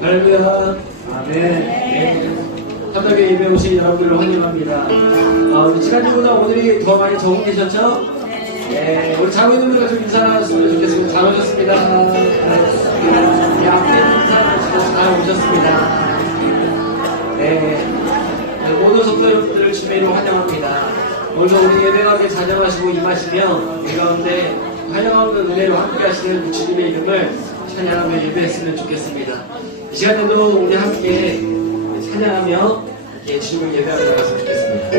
할렐루야. 아멘. 네. 함께 예배 오신 여러분을 환영합니다. 지난주보다 오늘이 더 많이 적응되셨죠? 네. 우리 자고 있는 분들 좀 인사하셨으면 좋겠습니다. 잘 오셨습니다. 이 앞에 인사하시고 잘 오셨습니다. 네. 모든 성도 여러분들을 주님으로 환영합니다. 오늘도 우리 예배 가운데 자정하시고 임하시며 이 가운데 환영하는 은혜로 함께 하시는 주님의 이름을 찬양하며 예배했으면 좋겠습니다. 이 시간에도 우리 함께 찬양하며 주님을 예배하며 나갔으면 좋겠습니다.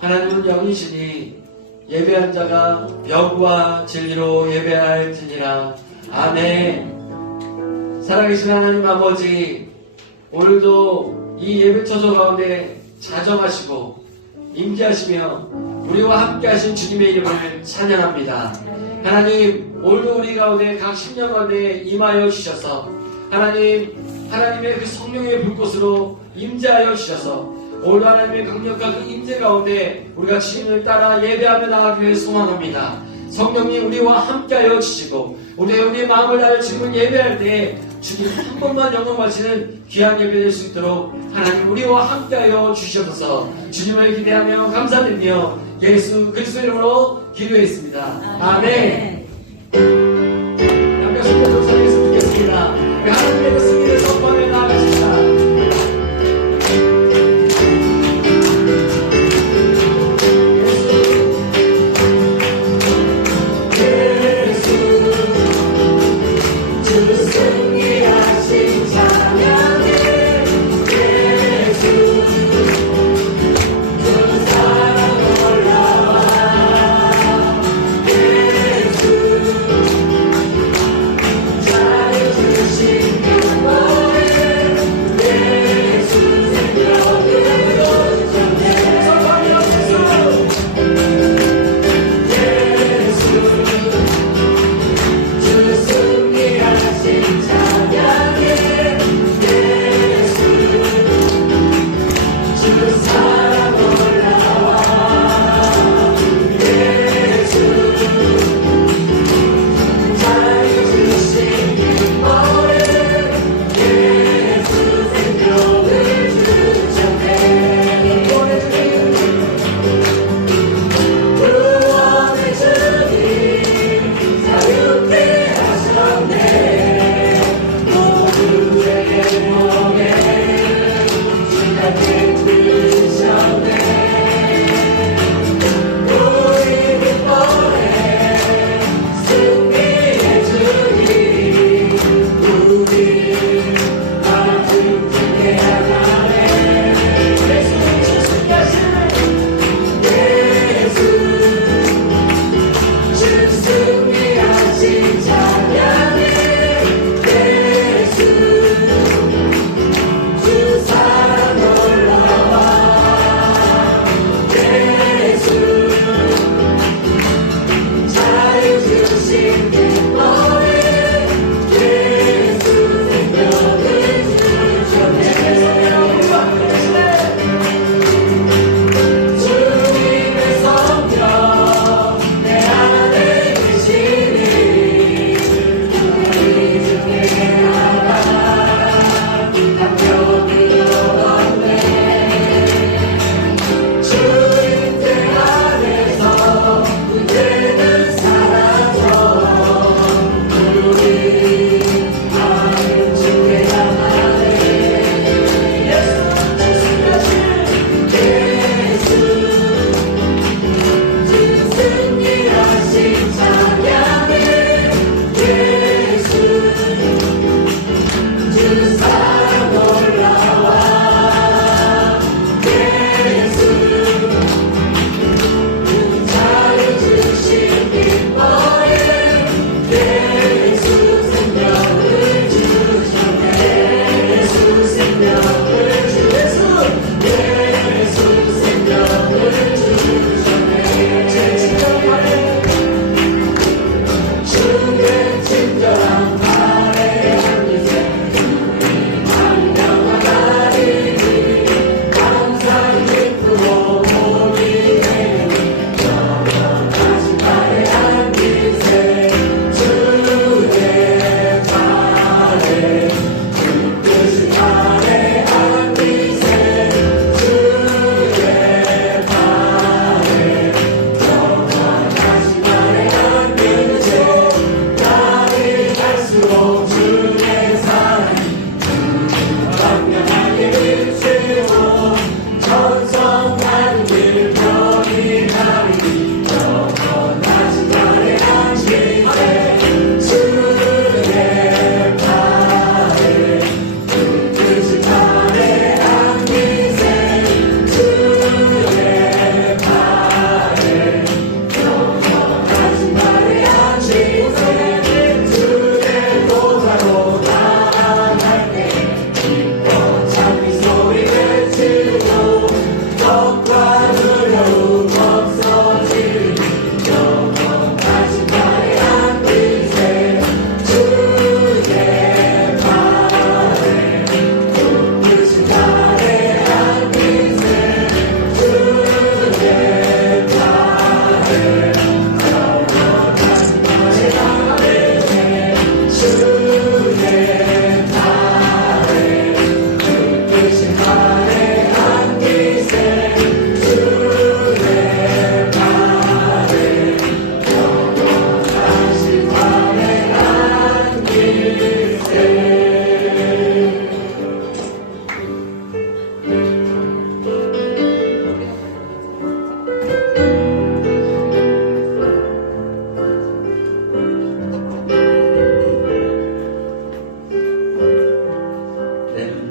하나님은 영이시니 예배한 자가 영과 진리로 예배할지니라. 아멘. 살아계신 하나님 아버지, 오늘도 이 예배처소 가운데 자정하시고 임재하시며 우리와 함께 하신 주님의 이름을 찬양합니다. 하나님, 오늘도 우리 가운데 각 심령 가운데 임하여 주셔서 하나님의 그 성령의 불꽃으로 임재하여 주셔서 오늘 하나님의 강력한 그 임재 가운데 우리가 주님을 따라 예배하며 나가기 위해 소망합니다. 성령님, 우리와 함께하여 주시고 우리의 마음을 다해 주님을 예배할 때 주님 한 번만 영광 바치는 귀한 예배 될 수 있도록 하나님 우리와 함께하여 주시옵소서. 주님을 기대하며 감사드리며 예수 그리스도 이름으로 기도했습니다. 아멘. 함께 손을 동사하겠으면 좋겠습니다. 하나님의 그 승리를 선포하며 나아가십시다. 주신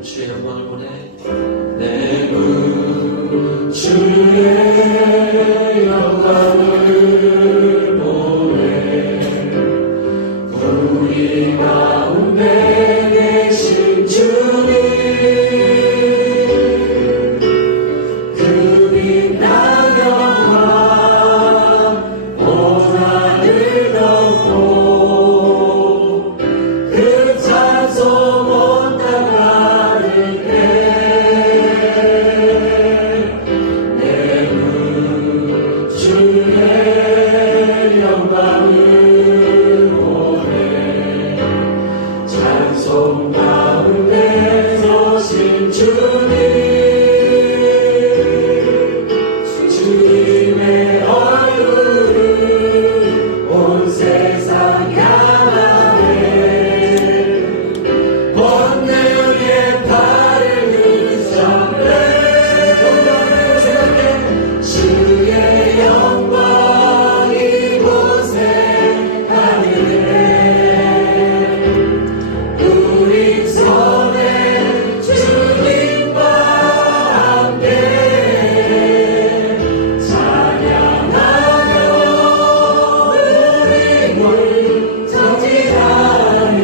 주의 영광을 보내. 내 문 주의 영광을 보내. 우리 가운데 계신 주님, 그 빛난 영광 온 하늘 덮고 그 찬송 온 땅 가득해. 내 문 주의 영광을 보내. 찬송 가운데 서신 주님, 주님의 얼굴을 온 세상 향하네. 번뇌의 발을 드셨네. 주의 영광 이곳에 가득해. 우리 손에 주님과 함께 찬양하며 우리 물 정지하리.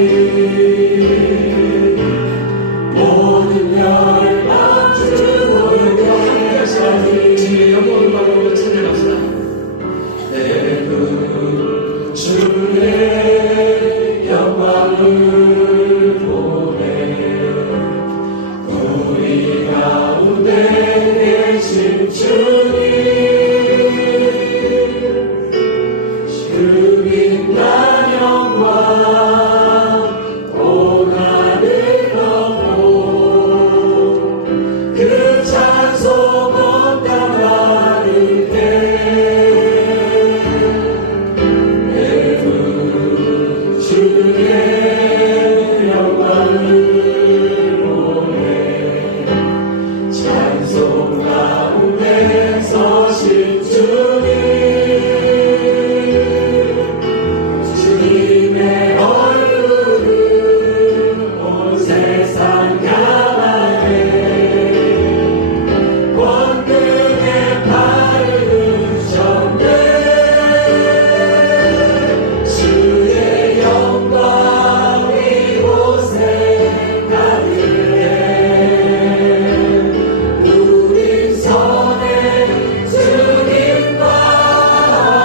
모든 열방 주님과 함께하시니 주의 영광을 바라보며 찬양합시다. 내 문 주의 영광을 보내. 우리 가운데 계신 주님, 그 빛난 영광 온 하늘 덮고 그 찬송 온 땅 가득해. 내 문 주의 영광을 보내. 찬송 가운데 서신 주님, 주님의 얼굴을 온 세상 향하네. 권능의 발을 드셨네. 주의 영광 이곳에 가득해. 우리 손에 주님과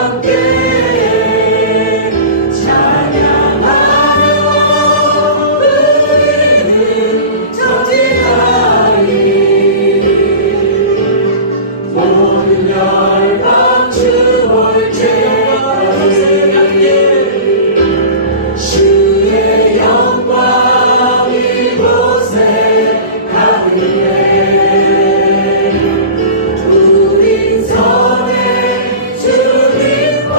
함께 찬양하며 우리는 전진하리. 모든 열방 주 볼 때까지 주의 영광 이곳에 가득해. 우리 손에 주님과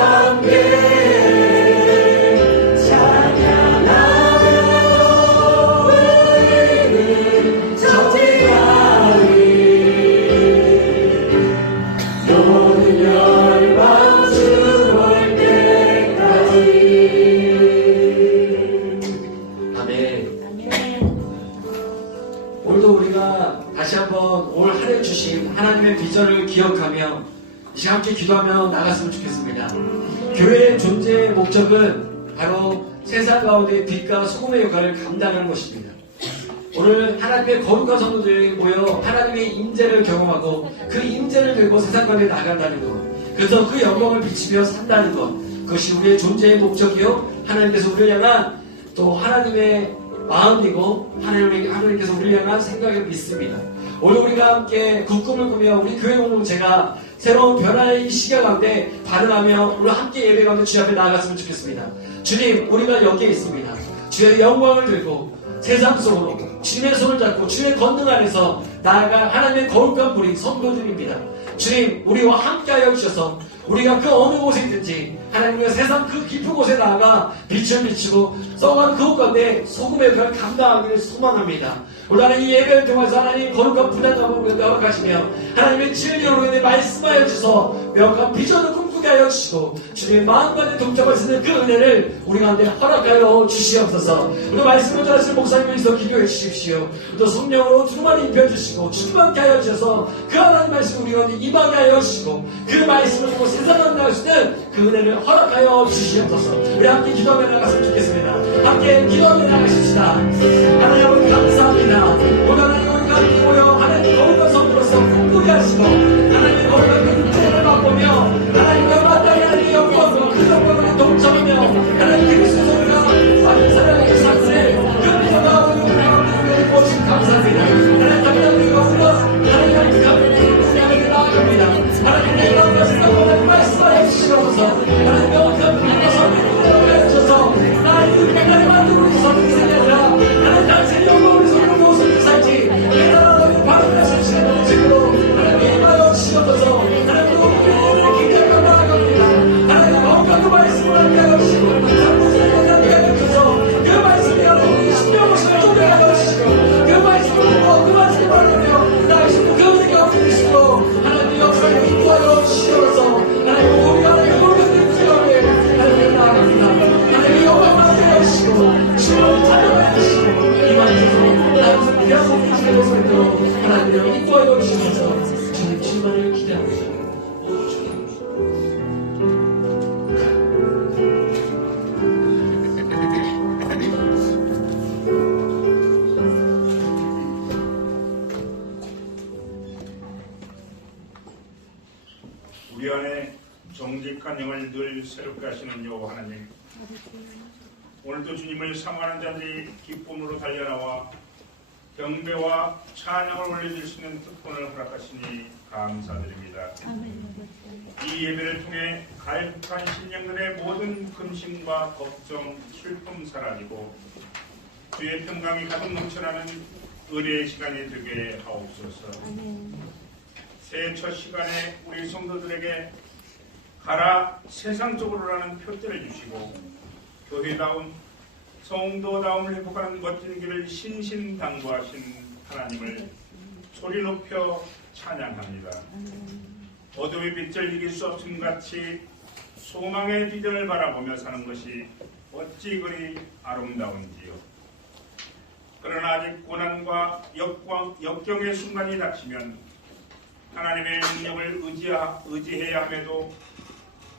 함께 찬양하며 우리는 전진하리. 모든 열방 주 볼 때까지. 아멘. 오늘도 우리가 다시 한번 올 한 해 주신 하나님의 비전을 기억하며 이 시간 함께 기도하며 나갔으면 좋겠습니다. 교회의 존재의 목적은 바로 세상 가운데 빛과 소금의 역할을 감당하는 것입니다. 오늘 하나님의 거룩한 성도들이 모여 하나님의 임재를 경험하고 그 임재를 들고 세상 가운데 나간다는 것, 그래서 그 영광을 비치며 산다는 것, 그것이 우리의 존재의 목적이요 하나님께서 우리를 향한 또 하나님의 마음이고 하나님께서 우리를 향한 생각을 믿습니다. 오늘 우리가 함께 그 꿈을 꾸며 우리 교회 공동체가 새로운 변화의 이 시간 가운데 반응하며 오늘 함께 예배 가운데 주님 앞에 나아갔으면 좋겠습니다. 주님, 우리가 여기에 있습니다. 주의 영광을 들고 세상 속으로 주님의 손을 잡고 주의 권능 안에서 나아갈 하나님의 거룩한 불이 성도들입니다. 주님, 우리와 함께하여 주셔서 우리가 그 어느 곳에 있든지 하나님의 세상 그 깊은 곳에 나아가 빛을 비추고 썩어가는 그곳 가운데 소금의 역할을 감당하기를 소망합니다. 오늘 하나님 이 예배를 통해서 하나님 거룩한 분량감을 허락하시며 하나님의 진리로 인해 말씀하여 주셔서 명확한 비전을 꿈꾸게 함께 하여 주시고 주님의 마음까지 동참할 수 있는 그 은혜를 우리 가운데 허락하여 주시옵소서. 또 말씀을 전하시는 목사님께서 기도해 주십시오. 또 성령으로 주님만 입혀주시고 주님만 함께 하여 주셔서 그 하나님 말씀 우리 가운데 임하게 하여 주시고 그 말씀을 보고 세상을 나갈 수 있는 그 은혜를 허락하여 주시옵소서. 우리 함께 기도하며 나갔으면 좋겠습니다. 함께 기도하며 나가십시다. 하나님 아버지 감사합니다. 오늘 하나님 우리 가운데 모여 하나님 거룩한 성도로서 꿈꾸게 하시고 하나님 거룩한 그 은혜를 맛보며 하나님과 마땅히 하나님의 영광과 그 영광을 동참하며 하나님 그리스도가 받은 사랑의 상세 그 믿어가 우리 가운데 모신 감사합니다. 하나님 감사합니다. 하나님 감사합니다. 나아갑니다. 하나님 내 이런 것을 하나님 말씀하여 주시옵소서. 하나님 명확한 빛과 선민으로 해주셔서 나의 그 백날의 만들고 있었는 것이 아니라 하나님 당신의 영광을 소리로 모습을 살지 깨달아서 바르게 주시는 식으로 하나님 임하여 주시옵소서. 하나님 우리의 기대가 나아갑니다. 하나님 거룩한 그 말씀을 함께 하여 주시고 삼국세를 함께 하여 주셔서 그 말씀이 여러분의 신명을 쏟게 하여 주시고 그 말씀을 보고 그 말씀을 바르며 나아가시고 그 은혜가 우리시고 하나님 역사를 인도하여 주시옵소서. 하나님 우리가 하나님 거룩한 그 지역에 하나님 나아갑니다. 하나님 영광을 함께 하여 주시고 주님을 찬양하여 주시고 임하셔서 나의 귀한 몸이 지는 소리로 하나님을 인도하여 주시면서 주님 주님만을 기대합니다. 우리 안에 정직한 영을 늘 새롭게 하시는 여호와 하나님, 오늘도 주님을 사모하는 자들이 기쁨으로 달려나와 경배와 찬양을 올려줄 수 있는 특권을 허락하시니 감사드립니다. 이 예배를 통해 갈급한 심령들의 모든 근심과 걱정, 슬픔 사라지고 주의 평강이 가득 넘쳐나는 은혜의 시간이 되게 하옵소서. 새해 첫 시간에 우리 성도들에게 가라 세상적으로라는 표대를 주시고 교회다운 성도다움을 회복하는 멋진 길을 신신당부하신 하나님을 소리 높여 찬양합니다. 어둠의 빛을 이길 수 없음 같이 소망의 비전을 바라보며 사는 것이 어찌 그리 아름다운지요. 그러나 아직 고난과 역경의 순간이 닥치면 하나님의 능력을 의지해야 함에도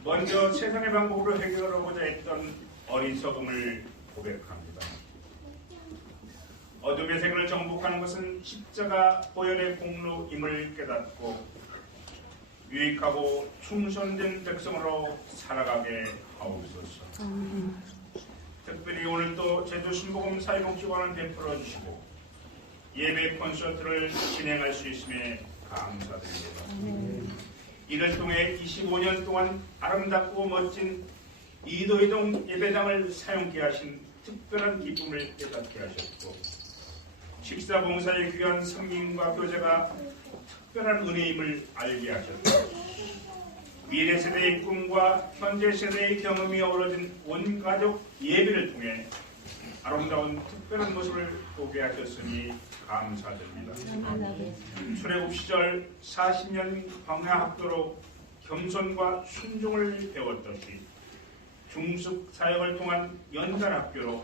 먼저 세상의 방법으로 해결하고자 했던 어리석음을 고백합니다. 어둠의 세계를 정복하는 것은 십자가 보혈의 공로임을 깨닫고 유익하고 충성된 백성으로 살아가게 하옵소서. 특별히 오늘도 제주 순복음 사회복지관을 베풀어 주시고 예배 콘서트를 진행할 수 있음에 감사드립니다. 이를 통해 25년 동안 아름답고 멋진 이도이동 예배당을 사용케 하신 특별한 기쁨을 깨닫게 하셨고 식사 봉사의 귀한 섬김과 교제가 특별한 은혜임을 알게 하셨고 미래 세대의 꿈과 현재 세대의 경험이 어우러진 온 가족 예배를 통해 아름다운 특별한 모습을 보게 하셨으니 감사드립니다. 출애굽 시절 40년 광야학도로 겸손과 순종을 배웠듯이 중숙 사역을 통한 연단학교로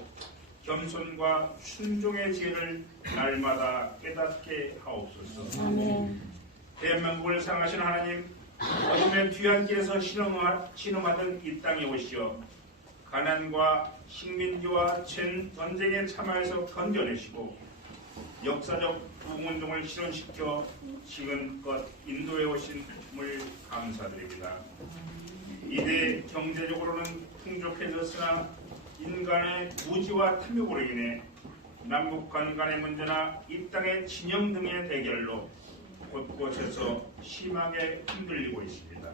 겸손과 순종의 지혜를 날마다 깨닫게 하옵소서. 대한민국을 사랑하시는 하나님, 어둠의 귀한 길에서 신음하던 이 땅에 오시어 가난과 식민지와 전쟁에 참여해서 건져내시고 역사적 부흥운동을 실현시켜 지금껏 인도해 오심을 감사드립니다. 이대 경제적으로는 풍족해졌으나 인간의 무지와 탐욕으로 인해 남북한 간의 문제나 이 땅의 진영 등의 대결로 곳곳에서 심하게 흔들리고 있습니다.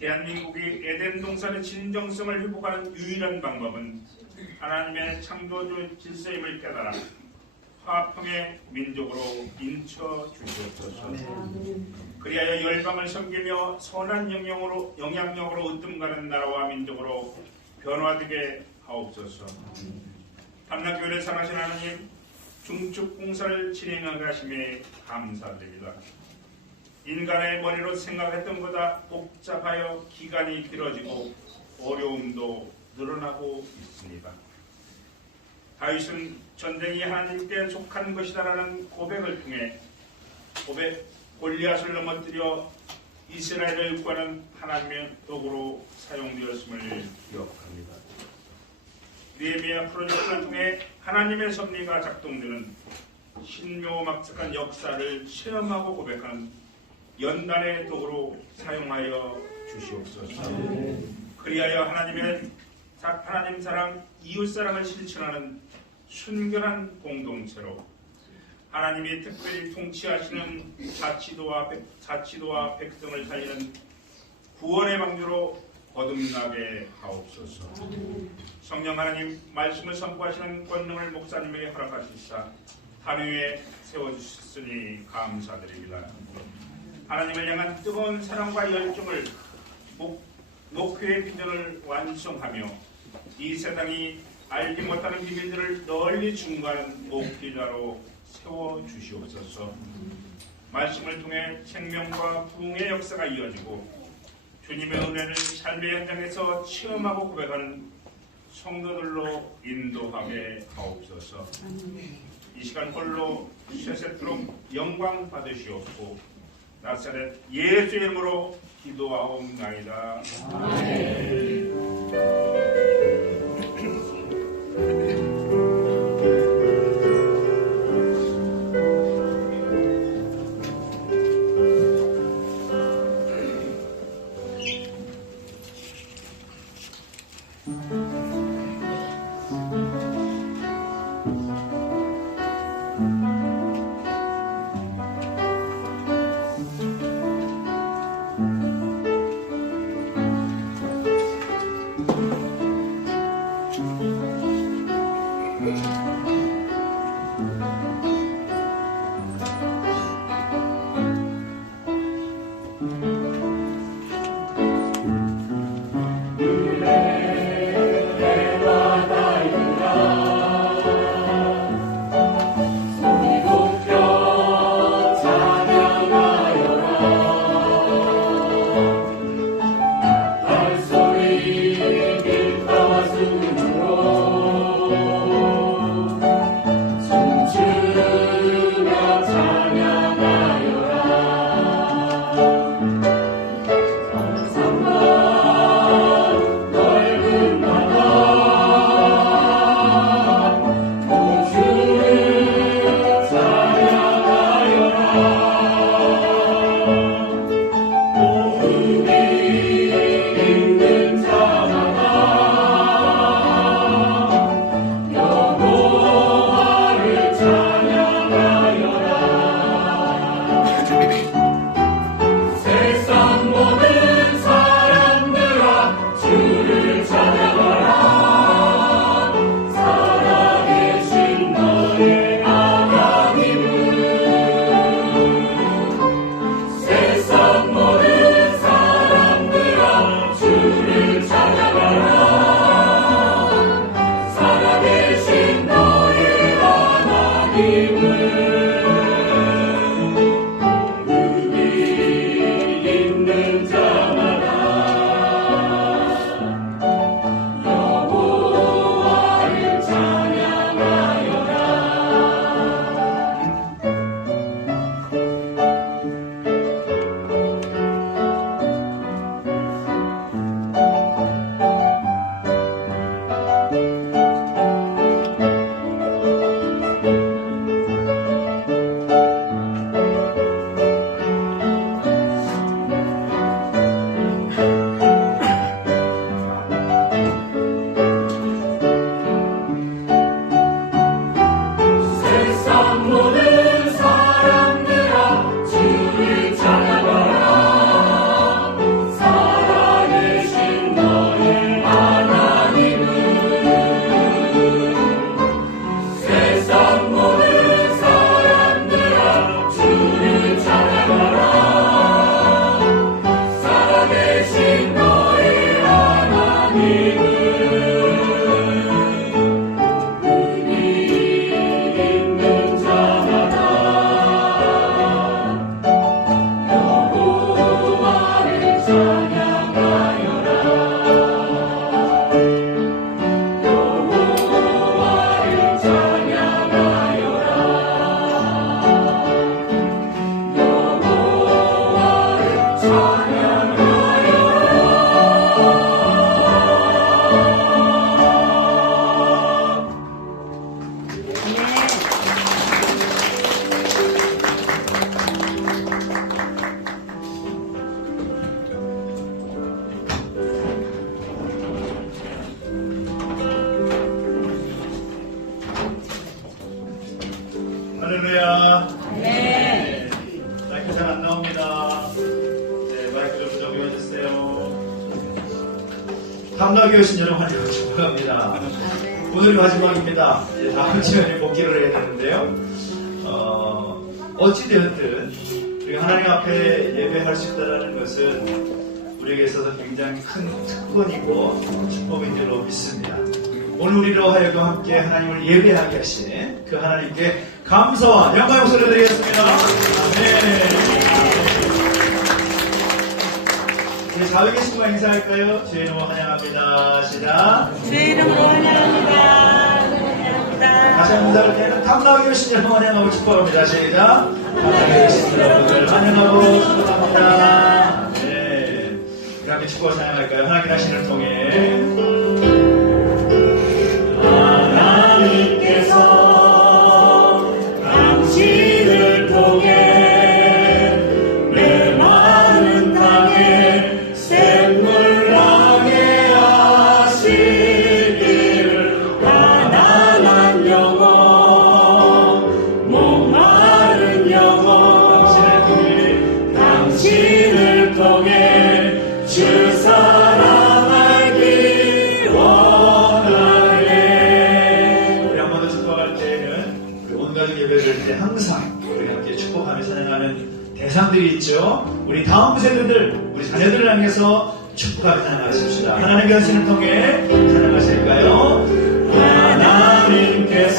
대한민국이 에덴 동산의 진정성을 회복하는 유일한 방법은 하나님의 창조주 질서임을 깨달아 화평의 민족으로 인쳐 주시옵소서. 그리하여 열방을 섬기며 선한 영향력으로 으뜸가는 나라와 민족으로 변화되게 하옵소서. 담락교회를 사랑하신 하나님, 중축 공사를 진행하게 하심에 감사드립니다. 인간의 머리로 생각했던 것보다 복잡하여 기간이 길어지고 어려움도 늘어나고 있습니다. 다윗은 전쟁이 하나님께 속한 것이다라는 고백을 통해 골리앗을 넘어뜨려 이스라엘을 구하는 하나님의 도구로 사용되었음을 기억합니다. 느헤미야 프로젝트를 통해 하나님의 섭리가 작동되는 신묘막측한 역사를 체험하고 고백하는 연단의 도구로 사용하여 주시옵소서. 그리하여 하나님 사랑, 이웃 사랑을 실천하는 순결한 공동체로 하나님이 특별히 통치하시는 자치도와 백성을 살리는 구원의 방주로 거듭나게 하옵소서. 성령 하나님 말씀을 선포하시는 권능을 목사님에게 허락하시사 단위에 세워주셨으니 감사드립니다. 하나님을 향한 뜨거운 사랑과 열정을 목표의 비전을 완성하며 이 세상이 알지 못하는 비밀들을 널리 증거하는 목회자로 세워주시옵소서. 말씀을 통해 생명과 부흥의 역사가 이어지고 주님의 은혜를 삶의 현장에서 체험하고 고백하는 성도들로 인도하게 하옵소서. 이 시간 홀로 쇠세토록 영광 받으시옵고 나사렛 예수 이름으로 기도하옵나이다. 할렐루야. 네. 마이크 잘 안 나옵니다. 네, 마이크 좀 조정해 주세요. 감독에 오신 여러분 환영을 축복합니다. 오늘이 마지막입니다. 이제 다음 시간에 복귀를 해야 되는데요. 어찌되었든 우리가 하나님 앞에 예배할 수 있다는 것은 우리에게 있어서 굉장히 큰 특권이고 축복인 줄로 믿습니다. 오늘 우리로 하여금 함께 하나님을 예배하게 하신 그 하나님께 감사와 영광의 목소리를 드리겠습니다. 아멘. 우리 자외 계신 분 인사할까요? 주의 이름으로 환영합니다. 시작. 주의 이름으로 환영합니다. 환영합니다. 다시 한번 인사할 때는 감사하게 계신 여러분 환영하고 축복합니다. 시작. 감사하게 계신 여러분을 환영하고 축복합니다. 네. 우리 함께 축복을 찬양할까요? 하나님 하신을 통해 하나님께서 당신을 통해 메마른 땅에 샘물 나게 하시기를 가난한 영혼 목마른 영혼 당신을 통해 주 사랑하기 원하네. 우리 한 번 더 축복할 때에는 우리 온 가족 예배를 드릴 때 항상 우리 함께 축복하며 찬양하는 대상들이 있죠. 우리 다음 세대들, 우리 자녀들을 향해서 축복하며 찬양하십시다. 하나님의 하신을 통해 찬양하실까요?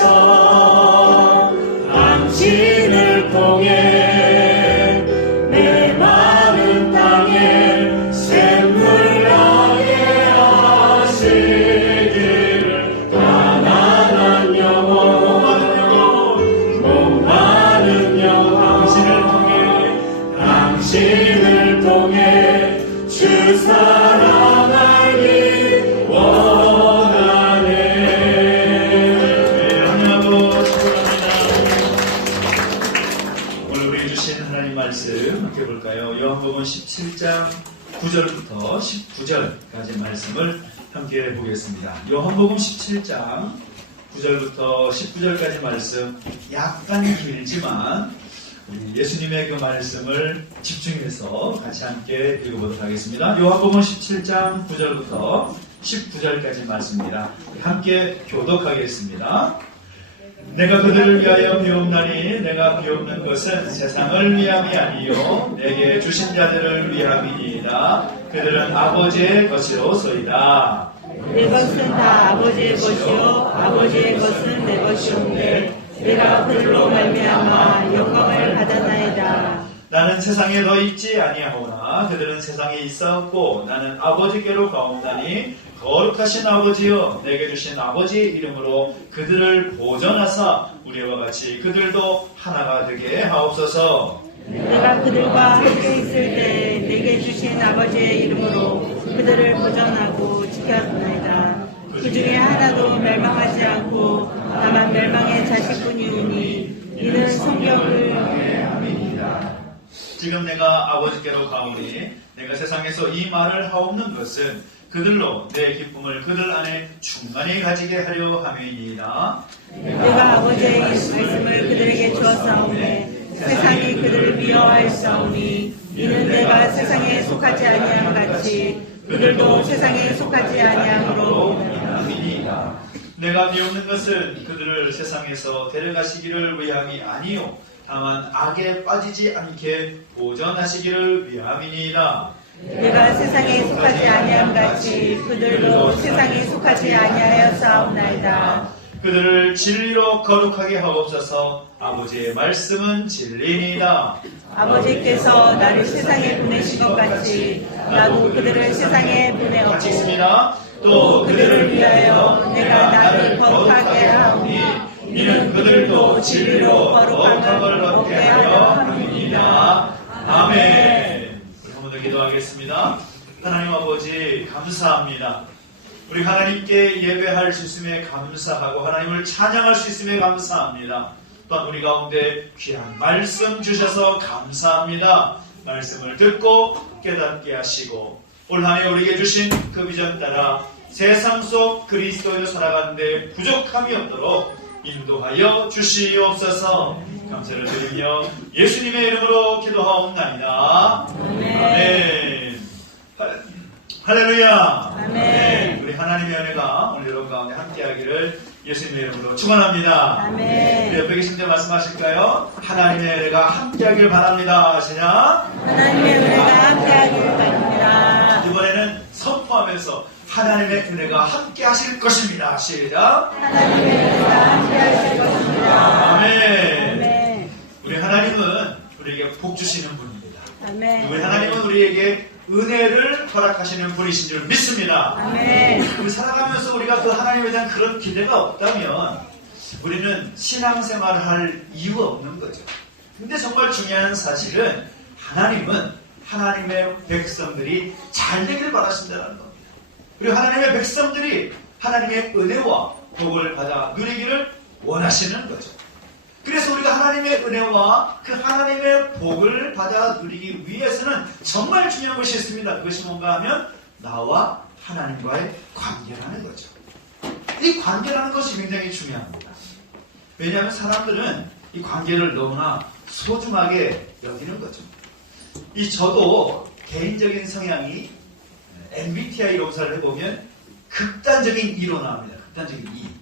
하나님께서 당신을 통해 메마른 땅에 샘물 나게 하시기를 가난한 영혼 목마른 영혼 당신을 통해 주 사랑하기 원하네. 네, 환영하고 축복합니다. 오늘 우리 주신 하나님 말씀 함께 볼까요? 요한복음 17장 9절부터 19절까지 말씀을 함께 보겠습니다. 요한복음 17장 9절부터 19절까지 말씀 약간 길지만 우리 예수님의 그 말씀을 집중해서 같이 함께 읽어보도록 하겠습니다. 요한복음 17장 9절부터 19절까지 말씀입니다. 함께 교독하겠습니다. 내가 그들을 위하여 비옵나니 내가 비옵는 것은 세상을 위함이 아니요 내게 주신 자들을 위함이니이다. 그들은 아버지의 것이로소이다. 내 것은 다 아버지의 것이요 아버지의 것은 내 것이온데 내가 그들로 말미암아 영광을 받았나이다. 나는 세상에 더 있지 아니하오나 그들은 세상에 있사옵고 나는 아버지께로 가옵나니 거룩하신 아버지여 내게 주신 아버지 이름으로 그들을 보존하사 우리와 같이 그들도 하나가 되게 하옵소서. 내가 그들과 함께 있을 때 내게 주신 아버지의 이름으로 그들을 보존하고 지켰나이다. 그 중에 하나도 멸망하지 않고 다만 멸망의 자식뿐이오니 이는 성경을 지금 내가 아버지께로 가오니 내가 세상에서 이 말을 하옵는 것은 그들로 내 기쁨을 그들 안에 충만히 가지게 하려 함이니이다. 내가 아버지의 말씀을 그들에게 주었사오니 세상이 그들을 미워하였사오니 이는 내가 세상에 속하지 아니함 같이 그들도 세상에 속하지 아니함으로 함이니이다. 내가 비옵는 것은 그들을 세상에서 데려가시기를 위함이 아니요 다만 악에 빠지지 않게 보존하시기를 위함이니이다. 내가 세상에 속하지 아니함 같이 그들도 세상에 속하지 아니하였사옵나이다. 그들을 진리로 거룩하게 하옵소서. 아버지의 말씀은 진리니이다. 아버지께서 나를 세상에 보내신 것 같이 나도 그들을 세상에 같이 보내었고 있습니다. 또 그들을 위하여 내가 나를 거룩하게 하오니 이는 그들도 진리로 거룩함을 얻게 하려 함이니이다. 아멘. 우리 한 번 더 기도하겠습니다. 하나님 아버지 감사합니다. 우리 하나님께 예배할 수 있음에 감사하고 하나님을 찬양할 수 있음에 감사합니다. 또한 우리 가운데 귀한 말씀 주셔서 감사합니다. 말씀을 듣고 깨닫게 하시고 올 한 해 우리에게 주신 그 비전 따라 세상 속 그리스도인으로 살아가는데 부족함이 없도록 인도하여 주시옵소서. 감사를 드리며 예수님의 이름으로 기도하옵나이다. 아멘. 할렐루야. 아멘. 우리 하나님의 은혜가 오늘 여러분 가운데 함께하기를 예수님의 이름으로 축원합니다. 아멘. 우리 옆에 계신 분 말씀하실까요? 하나님의 은혜가 함께하기를 바랍니다. 시작. 하나님의 은혜가 함께하길 바랍니다. 이번에는 선포하면서 하나님의 은혜가 함께하실 것입니다. 시작. 하나님의 은혜가 함께하실 것입니다. 아멘. 아멘. 우리 하나님은 우리에게 복 주시는 분입니다. 아멘. 우리 하나님은 우리에게 은혜를 허락하시는 분이신 줄 믿습니다. 아멘. 우리 살아가면서 우리가 그 하나님에 대한 그런 기대가 없다면 우리는 신앙생활을 할 이유가 없는 거죠. 근데 정말 중요한 사실은 하나님은 하나님의 백성들이 잘 되기를 바라신다는 겁니다. 그리고 하나님의 백성들이 하나님의 은혜와 복을 받아 누리기를 원하시는 거죠. 그래서 우리가 하나님의 은혜와 그 하나님의 복을 받아 누리기 위해서는 정말 중요한 것이 있습니다. 그것이 뭔가 하면 나와 하나님과의 관계라는 거죠. 이 관계라는 것이 굉장히 중요합니다. 왜냐하면 사람들은 이 관계를 너무나 소중하게 여기는 거죠. 저도 개인적인 성향이 MBTI 검사를 해보면 극단적인 E로 나옵니다. 극단적인 E.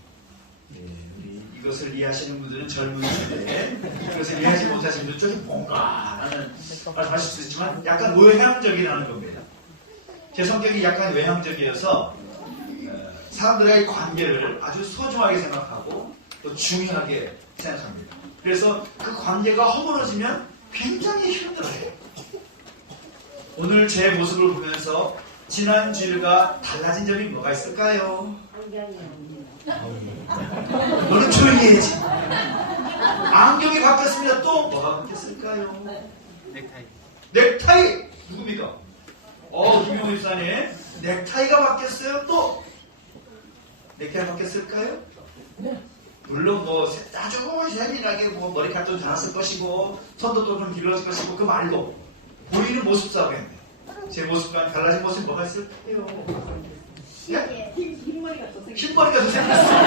이것을 이해하시는 분들은 젊은이인데 이것을 이해하지 못하시는 분들 쪽이 뭔가 라는 말씀하실 수 있지만 약간 외향적이라는 겁니다. 제 성격이 약간 외향적이어서 사람들과의 관계를 아주 소중하게 생각하고 또 중요하게 생각합니다. 그래서 그 관계가 허물어지면 굉장히 힘들어요. 오늘 제 모습을 보면서 지난주일과 달라진 점이 뭐가 있을까요? 너는 조용히 해야지. 안경이 바뀌었습니다. 또 뭐가 바뀌었을까요? 넥타이. 누굽니까? 김용호 집사님. 넥타이가 바뀌었어요. 또 넥타이가 바뀌었을까요? 물론 아주 세밀하게 머리카락도 자랐을 것이고 손도 좀 길어질 것이고 그 말고 보이는 모습 싸움인데 제 모습과 달라진 모습이 뭐가 있을까요? 흰머리가 더 생겼어요.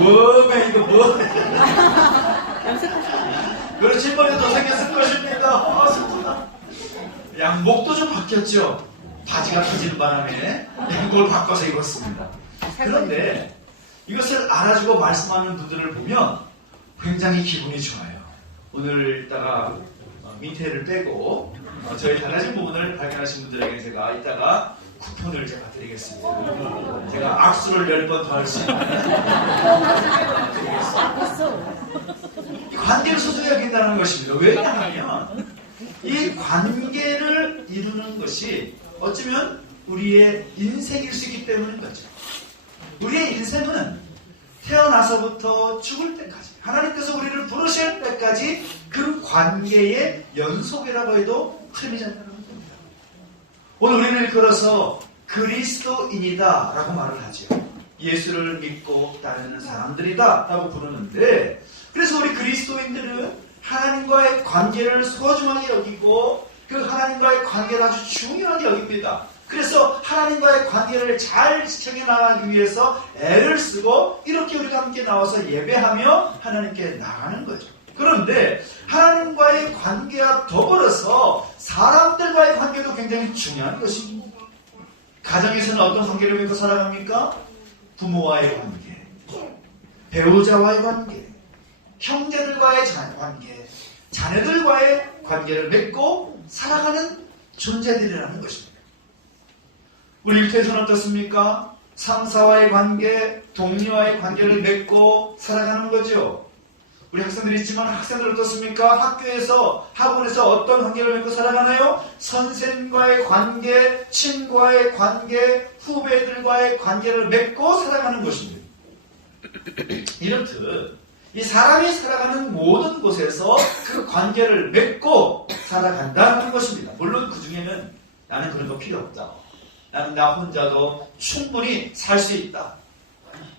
뭐야 이거 뭐? 그렇지, 흰머리가 더 생겼을 것입니다. 슬프다. 양복도 좀 바뀌었죠. 바지가 터지는 바람에 양복을 바꿔서 입었습니다. 그런데 이것을 알아주고 말씀하는 분들을 보면 굉장히 기분이 좋아요. 오늘 이따가 밑에를 빼고 저희 달라진 부분을 발견하신 분들에게 제가 이따가 쿠폰을 제가 드리겠습니다. 제가 악수를 10번 더 할 수 있는 이 관계를 소중히 여긴다는 것입니다. 왜냐하면 이 관계를 이루는 것이 어쩌면 우리의 인생일 수 있기 때문인 거죠. 우리의 인생은 태어나서부터 죽을 때까지 하나님께서 우리를 부르실 때까지 그 관계의 연속이라고 해도 틀리지 않다는 겁니다. 오늘 우리는 걸어서 그리스도인이다 라고 말을 하죠. 예수를 믿고 따르는 사람들이다 라고 부르는데, 그래서 우리 그리스도인들은 하나님과의 관계를 소중하게 여기고 그 하나님과의 관계를 아주 중요하게 여깁니다. 그래서 하나님과의 관계를 잘 지켜나가기 위해서 애를 쓰고 이렇게 우리가 함께 나와서 예배하며 하나님께 나가는 거죠. 그런데 하나님과의 관계와 더불어서 사람들과의 관계도 굉장히 중요한 것입니다. 가정에서는 어떤 관계를 맺고 살아갑니까? 부모와의 관계, 배우자와의 관계, 형제들과의 관계, 자녀들과의 관계를 맺고 살아가는 존재들이라는 것입니다. 우리 일터에서는 어떻습니까? 상사와의 관계, 동료와의 관계를 맺고 살아가는 거죠. 우리 학생들이 있지만 학생들 어떻습니까? 학교에서, 학원에서 어떤 관계를 맺고 살아가나요? 선생님과의 관계, 친구와의 관계, 후배들과의 관계를 맺고 살아가는 것입니다. 이렇듯 이 사람이 살아가는 모든 곳에서 그 관계를 맺고 살아간다는 것입니다. 물론 그 중에는 나는 그런 거 필요 없다. 나는 나 혼자도 충분히 살 수 있다.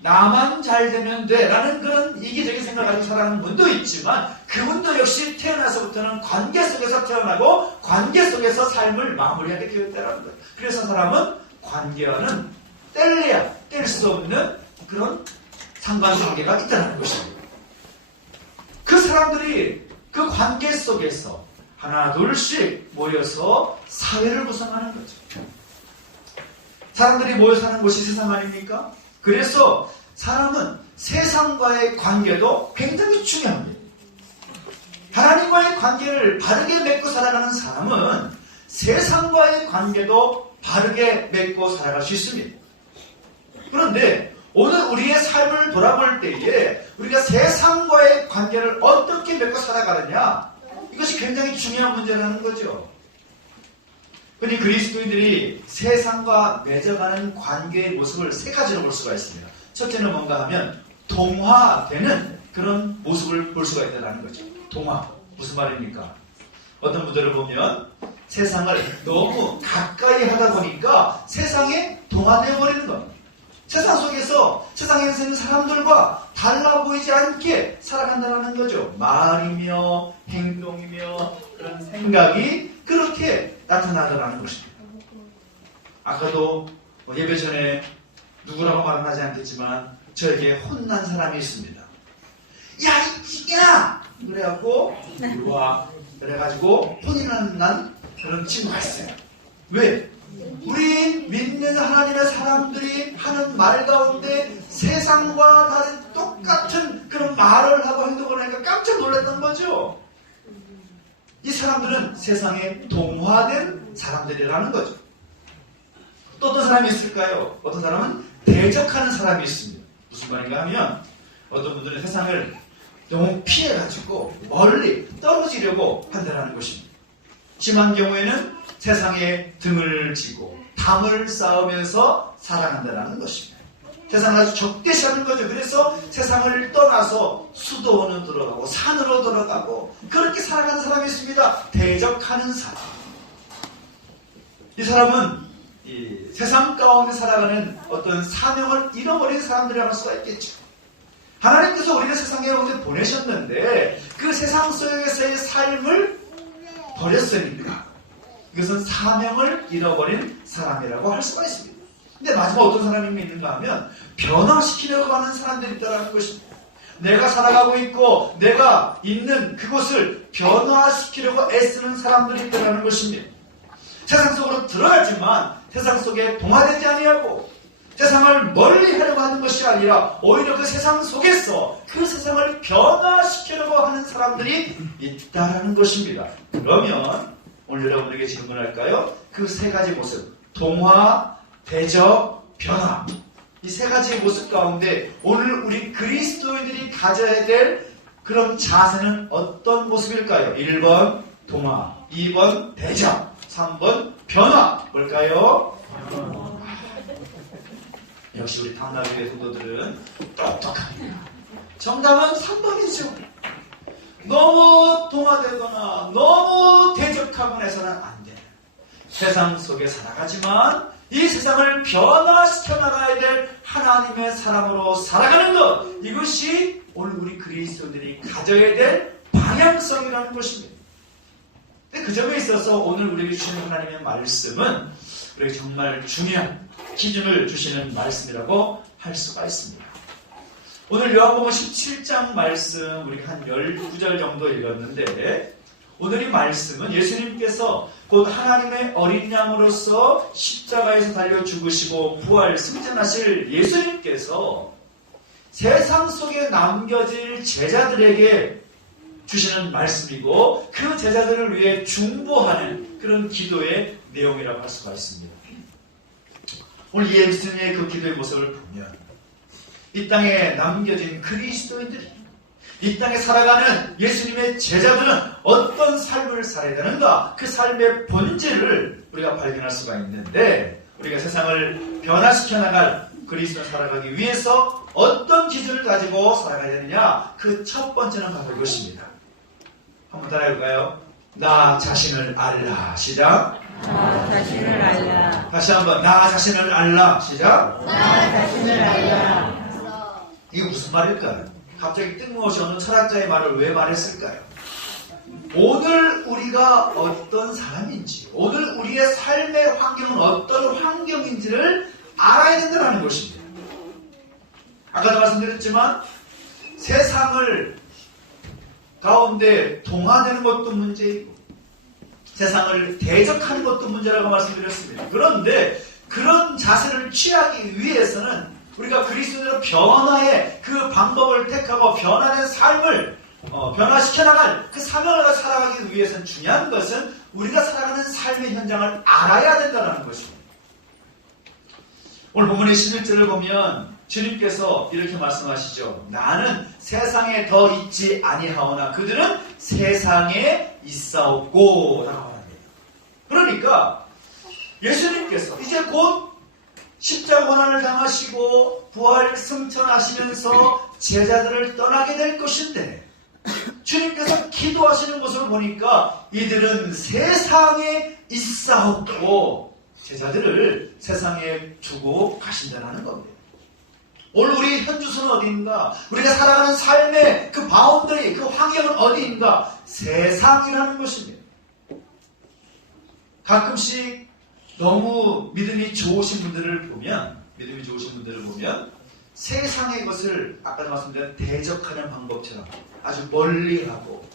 나만 잘 되면 돼 라는 그런 이기적인 생각을 가지고 살아가는 분도 있지만, 그분도 역시 태어나서부터는 관계 속에서 태어나고 관계 속에서 삶을 마무리하게 되었다는 거예요. 그래서 사람은 관계와는 뗄래야 뗄 수 없는 그런 상관관계가 있다는 것입니다. 그 사람들이 그 관계 속에서 하나 둘씩 모여서 사회를 구성하는 거죠. 사람들이 모여 사는 곳이 세상 아닙니까? 그래서 사람은 세상과의 관계도 굉장히 중요합니다. 하나님과의 관계를 바르게 맺고 살아가는 사람은 세상과의 관계도 바르게 맺고 살아갈 수 있습니다. 그런데 오늘 우리의 삶을 돌아볼 때에 우리가 세상과의 관계를 어떻게 맺고 살아가느냐, 이것이 굉장히 중요한 문제라는 거죠. 흔히 그리스도인들이 세상과 맺어가는 관계의 모습을 세 가지로 볼 수가 있습니다. 첫째는 뭔가 하면 동화되는 그런 모습을 볼 수가 있다는 거죠. 동화. 무슨 말입니까? 어떤 분들을 보면 세상을 너무 가까이 하다 보니까 세상에 동화되어 버리는 겁니다. 세상 속에서 세상에서 있는 사람들과 달라 보이지 않게 살아간다는 거죠. 말이며 행동이며 그런 생각이 그렇게 나타나더라는 것입니다. 아까도 예배 전에 누구라고 말은 하지 않겠지만 저에게 혼난 사람이 있습니다. 야, 이야! 그래갖고 이리 와. 그래가지고 혼이 난 그런 친구가 있어요. 왜? 우리 믿는 하나님의 사람들이 하는 말 가운데 세상과 다른 똑같은 그런 말을 하고 행동을 하니까 깜짝 놀랐던 거죠. 이 사람들은 세상에 동화된 사람들이라는 거죠. 또 어떤 사람이 있을까요? 어떤 사람은 대적하는 사람이 있습니다. 무슨 말인가 하면 어떤 분들은 세상을 너무 피해가지고 멀리 떨어지려고 한다는 것입니다. 심한 경우에는 세상에 등을 지고 담을 쌓으면서 살아간다는 것입니다. 세상을 아주 적대시하는 거죠. 그래서 세상을 떠나서 수도원으로 들어가고 산으로 들어가고 그렇게 살아가는 사람이 있습니다. 대적하는 사람. 이 사람은 이 세상 가운데 살아가는 어떤 사명을 잃어버린 사람들이라고 할 수가 있겠죠. 하나님께서 우리를 세상에 보내셨는데 그 세상 속에서의 삶을 버렸으니까 이것은 사명을 잃어버린 사람이라고 할 수가 있습니다. 근데 마지막 어떤 사람이 있는가 하면 변화시키려고 하는 사람들이 있다는 것입니다. 내가 살아가고 있고 내가 있는 그곳을 변화시키려고 애쓰는 사람들이 있다는 것입니다. 세상 속으로 들어가지만 세상 속에 동화되지 아니하고 세상을 멀리 하려고 하는 것이 아니라 오히려 그 세상 속에서 그 세상을 변화시키려고 하는 사람들이 있다는 것입니다. 그러면 오늘 여러분에게 질문할까요? 그 세 가지 모습, 동화, 대적, 변화, 이 세 가지 모습 가운데 오늘 우리 그리스도인들이 가져야 될 그런 자세는 어떤 모습일까요? 1번 동화, 2번 대적, 3번 변화. 뭘까요? 역시 우리 당나귀의 성도들은 똑똑합니다. 정답은 3번이죠. 너무 동화되거나 너무 대적하거나 해서는 안 돼. 세상 속에 살아가지만 이 세상을 변화시켜 나가야 될 하나님의 사람으로 살아가는 것, 이것이 오늘 우리 그리스도인들이 가져야 될 방향성이라는 것입니다. 근데 그 점에 있어서 오늘 우리에게 주시는 하나님의 말씀은 우리에게 정말 중요한 기준을 주시는 말씀이라고 할 수가 있습니다. 오늘 요한복음 17장 말씀 우리가 한 12구절 정도 읽었는데 오늘 이 말씀은 예수님께서 곧 하나님의 어린 양으로서 십자가에서 달려 죽으시고 부활 승천하실 예수님께서 세상 속에 남겨질 제자들에게 주시는 말씀이고 그 제자들을 위해 중보하는 그런 기도의 내용이라고 할 수가 있습니다. 오늘 예수님의 그 기도의 모습을 보면 이 땅에 남겨진 그리스도인들이, 이 땅에 살아가는 예수님의 제자들은 어떤 삶을 살아야 되는가, 그 삶의 본질을 우리가 발견할 수가 있는데 우리가 세상을 변화시켜 나갈 그리스도를 살아가기 위해서 어떤 기준을 가지고 살아가야 되느냐, 그 첫 번째는 바로 이것입니다. 한번 따라해볼까요? 나 자신을 알라. 시작. 나 자신을 알라. 다시 한번 나 자신을 알라. 시작. 나 자신을 알라. 이게 무슨 말일까요? 갑자기 뜬금없이 어느 철학자의 말을 왜 말했을까요? 오늘 우리가 어떤 사람인지, 오늘 우리의 삶의 환경은 어떤 환경인지를 알아야 된다는 것입니다. 아까도 말씀드렸지만 세상을 가운데 동화되는 것도 문제이고 세상을 대적하는 것도 문제라고 말씀드렸습니다. 그런데 그런 자세를 취하기 위해서는 우리가 그리스도인으로 변화의 그 방법을 택하고 변화된 삶을 변화시켜 나갈 그 사명을 살아가기 위해서는 중요한 것은 우리가 살아가는 삶의 현장을 알아야 된다는 것입니다. 오늘 본문의 11절을 보면 주님께서 이렇게 말씀하시죠. 나는 세상에 더 있지 아니하오나 그들은 세상에 있사옵고 라고 합니다. 그러니까 예수님께서 이제 곧 십자가 고난을 당하시고 부활 승천하시면서 제자들을 떠나게 될 것인데 주님께서 기도하시는 모습을 보니까 이들은 세상에 있사옵고 제자들을 세상에 두고 가신다는 겁니다. 오늘 우리 현주소는 어디인가? 우리가 살아가는 삶의 그 바운더리, 그 환경은 어디인가? 세상이라는 것입니다. 가끔씩 너무 믿음이 좋으신 분들을 보면 세상의 것을 아까도 말씀드린 대적하는 방법처럼 아주 멀리하고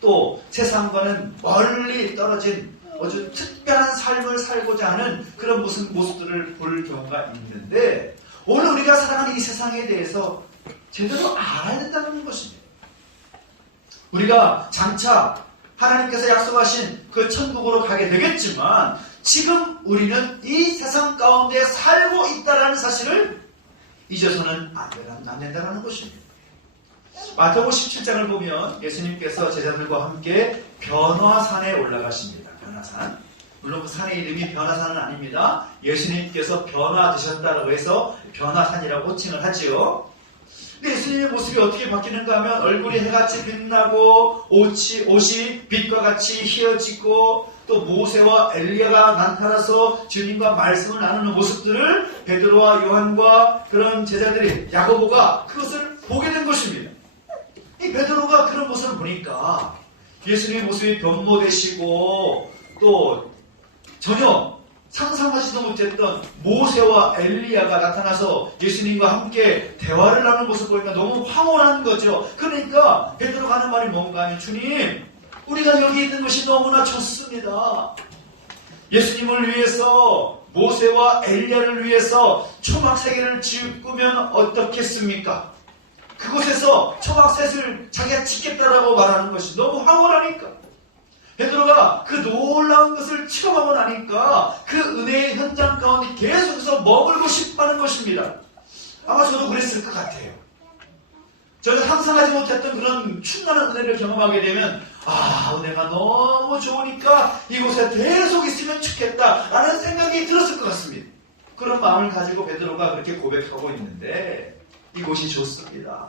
또 세상과는 멀리 떨어진 아주 특별한 삶을 살고자 하는 그런 모습들을 볼 경우가 있는데 오늘 우리가 살아가는 이 세상에 대해서 제대로 알아야 된다는 것입니다. 우리가 장차 하나님께서 약속하신 그 천국으로 가게 되겠지만 지금 우리는 이 세상 가운데 살고 있다는 사실을 잊어서는 안 된다는 것입니다. 마태복음 17장을 보면 예수님께서 제자들과 함께 변화산에 올라가십니다. 변화산. 물론 그 산의 이름이 변화산은 아닙니다. 예수님께서 변화되셨다고 해서 변화산이라고 호칭을 하지요. 근데 예수님의 모습이 어떻게 바뀌는가 하면 얼굴이 해같이 빛나고 옷이 빛과 같이 휘어지고 또 모세와 엘리야가 나타나서 주님과 말씀을 나누는 모습들을 베드로와 요한과 그런 제자들이 야고보가 그것을 보게 된 것입니다. 이 베드로가 그런 모습을 보니까 예수님의 모습이 변모되시고 또 전혀 상상하지도 못했던 모세와 엘리야가 나타나서 예수님과 함께 대화를 나누는 모습을 보니까 너무 황홀한 거죠. 그러니까 베드로가 하는 말이 뭔가 하면 주님 우리가 여기 있는 것이 너무나 좋습니다. 예수님을 위해서 모세와 엘리야를 위해서 초막세계를 지으면 어떻겠습니까? 그곳에서 초막셋을 자기가 짓겠다라고 말하는 것이 너무 황홀하니까 베드로가 그 놀라운 것을 체험하고 나니까 그 은혜의 현장 가운데 계속해서 머물고 싶어하는 것입니다. 아마 저도 그랬을 것 같아요. 저는 상상하지 못했던 그런 충만한 은혜를 경험하게 되면 은혜가 너무 좋으니까 이곳에 계속 있으면 좋겠다라는 생각이 들었을 것 같습니다. 그런 마음을 가지고 베드로가 그렇게 고백하고 있는데 이곳이 좋습니다.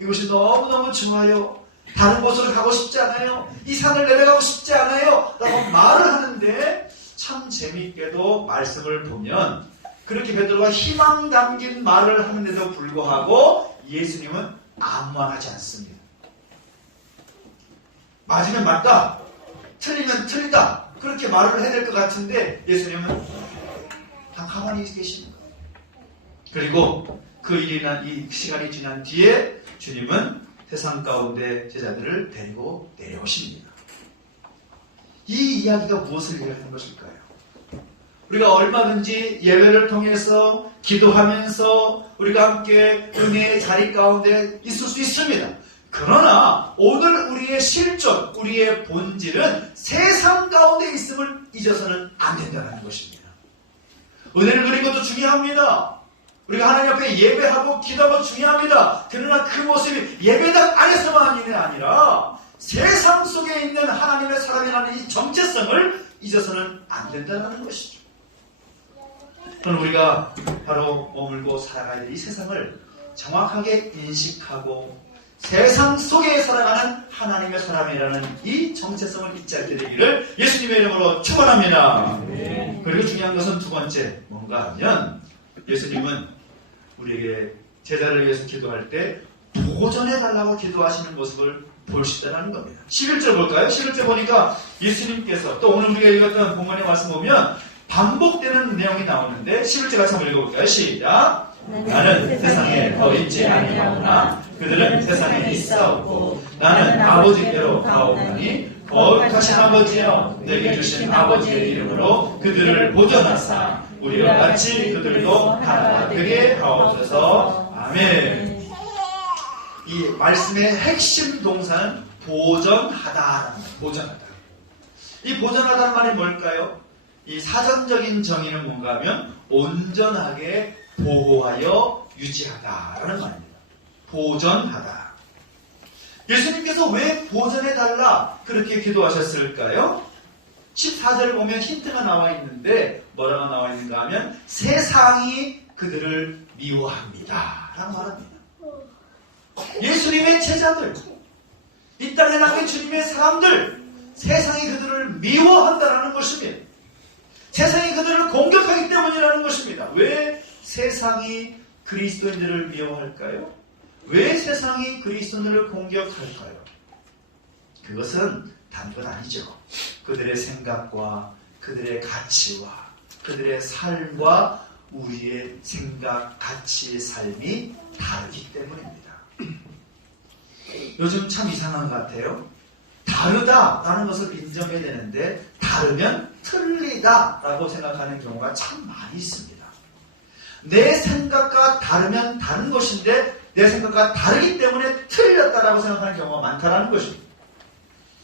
이곳이 너무너무 좋아요. 다른 곳으로 가고 싶지 않아요. 이 산을 내려가고 싶지 않아요. 라고 말을 하는데 참 재미있게도 말씀을 보면 그렇게 베드로가 희망 담긴 말을 하는데도 불구하고 예수님은 아무 말 하지 않습니다. 맞으면 맞다. 틀리면 틀리다. 그렇게 말을 해야 될 것 같은데 예수님은 다 가만히 계십니다. 그리고 그 이 시간이 지난 뒤에 주님은 세상 가운데 제자들을 데리고 내려오십니다. 이 이야기가 무엇을 얘기하는 것일까요? 우리가 얼마든지 예배를 통해서 기도하면서 우리가 함께 은혜의 자리 가운데 있을 수 있습니다. 그러나 오늘 우리의 실존, 우리의 본질은 세상 가운데 있음을 잊어서는 안 된다는 것입니다. 은혜를 누리는 것도 중요합니다. 우리가 하나님 앞에 예배하고 기도하고 중요합니다. 그러나 그 모습이 예배당 안에서만이 아니라 세상 속에 있는 하나님의 사람이라는 이 정체성을 잊어서는 안 된다는 것이죠. 그럼 우리가 바로 머물고 살아가야 될 이 세상을 정확하게 인식하고 세상 속에 살아가는 하나님의 사람이라는 이 정체성을 잊지 않게 되기를 예수님의 이름으로 축원합니다. 그리고 중요한 것은 두 번째 뭔가 하면 예수님은 우리에게 제자를 위해서 기도할 때 보전해달라고 기도하시는 모습을 볼 수 있다는 겁니다. 11절 볼까요? 11절 보니까 예수님께서 또 오늘 우리가 읽었던 본문의 말씀 보면 반복되는 내용이 나오는데 11절 같이 한번 읽어볼까요? 시작! 나는 세상에 더 있지 아니하오나 그들은 세상에 있사옵고 나는 아버지께로 가오나니 거룩하신 아버지여 내게 주신 아버지의 이름으로 그들을 보존하사 우리와 같이 그들도 하나가 되게 하옵소서. 아멘. 이 말씀의 핵심 동사는 보존하다라는 거예요. 보존하다. 이 보존하다는 말이 뭘까요? 이 사전적인 정의는 뭔가 하면 온전하게 보호하여 유지하다라는 말입니다. 보존하다. 예수님께서 왜 보존해달라 그렇게 기도하셨을까요? 14절을 보면 힌트가 나와 있는데 뭐라고 나와 있는가 하면 세상이 그들을 미워합니다 라고 말합니다. 예수님의 제자들, 이 땅에 남은 주님의 사람들, 세상이 그들을 미워한다는 것입니다. 세상이 그들을 공격하기 때문이라는 것입니다. 왜 세상이 그리스도인들을 미워할까요? 왜 세상이 그리스도인들을 공격할까요? 그것은 다른 것 아니죠. 그들의 생각과 그들의 가치와 그들의 삶과 우리의 생각, 가치, 삶이 다르기 때문입니다. 요즘 참 이상한 것 같아요. 다르다라는 것을 인정해야 되는데 다르면 틀리다라고 생각하는 경우가 참 많이 있습니다. 내 생각과 다르면 다른 것인데 내 생각과 다르기 때문에 틀렸다라고 생각하는 경우가 많다라는 것입니다.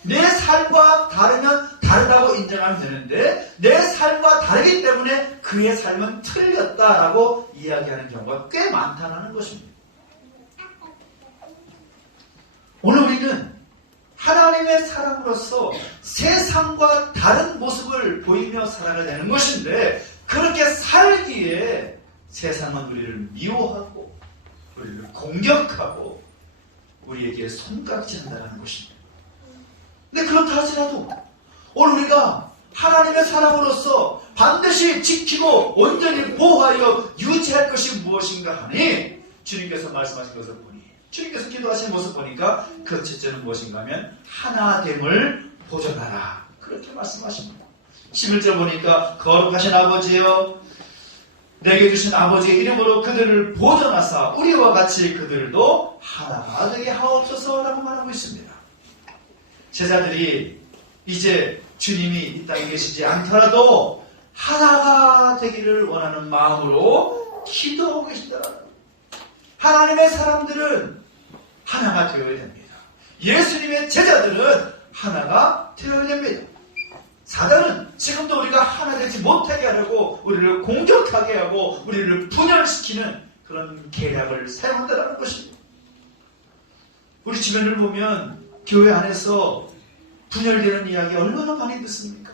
내 삶과 다르면 다르다고 인정하면 되는데 내 삶과 다르기 때문에 그의 삶은 틀렸다라고 이야기하는 경우가 꽤 많다는 것입니다. 오늘 우리는 하나님의 사람으로서 세상과 다른 모습을 보이며 살아가야 되는 것인데 그렇게 살기에 세상은 우리를 미워하고 우리를 공격하고 우리에게 손가락질한다는 것입니다. 근데 그렇다 하더라도 오늘 우리가 하나님의 사람으로서 반드시 지키고 온전히 보호하여 유지할 것이 무엇인가 하니 주님께서 말씀하신 것을 보니 주님께서 기도하신 모습 보니까 그 첫째는 무엇인가 하면 하나됨을 보존하라 그렇게 말씀하십니다. 11절 보니까 거룩하신 아버지여 내게 주신 아버지의 이름으로 그들을 보존하사 우리와 같이 그들도 하나가 되게 하옵소서라고 말하고 있습니다. 제자들이 이제 주님이 이 땅에 계시지 않더라도 하나가 되기를 원하는 마음으로 기도하고 계신다. 하나님의 사람들은 하나가 되어야 됩니다. 예수님의 제자들은 하나가 되어야 됩니다. 사단은 지금도 우리가 하나 되지 못하게 하려고 우리를 공격하게 하고 우리를 분열시키는 그런 계략을 사용한다는 것입니다. 우리 주변을 보면 교회 안에서 분열되는 이야기 얼마나 많이 듣습니까?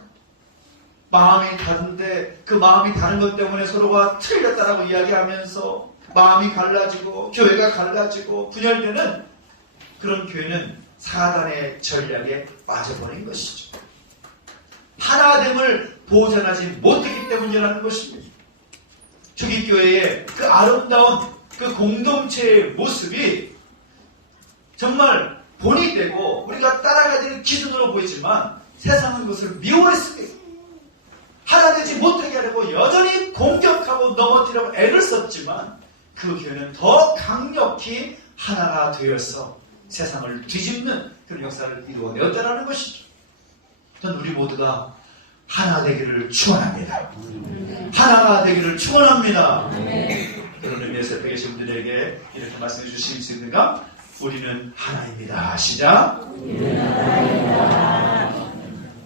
마음이 다른데 그 마음이 다른 것 때문에 서로가 틀렸다라고 이야기하면서 마음이 갈라지고 교회가 갈라지고 분열되는 그런 교회는 사단의 전략에 빠져버린 것이죠. 하나됨을 보존하지 못했기 때문이라는 것입니다. 초기교회의 그 아름다운 그 공동체의 모습이 정말 본이 되고 우리가 따라가야 되는 기준으로 보이지만 세상은 그것을 미워했습니다. 하나 되지 못하게 하려고 여전히 공격하고 넘어뜨리려고 애를 썼지만 그 교회는 더 강력히 하나가 되어서 세상을 뒤집는 그런 역사를 이루어내었다는 것이죠. 저는 우리 모두가 하나 되기를 축원합니다. 하나가 되기를 축원합니다. 그런 의미에서 옆에 계신 분들에게 이렇게 말씀해 주실 수 있는가? 우리는 하나입니다. 시작.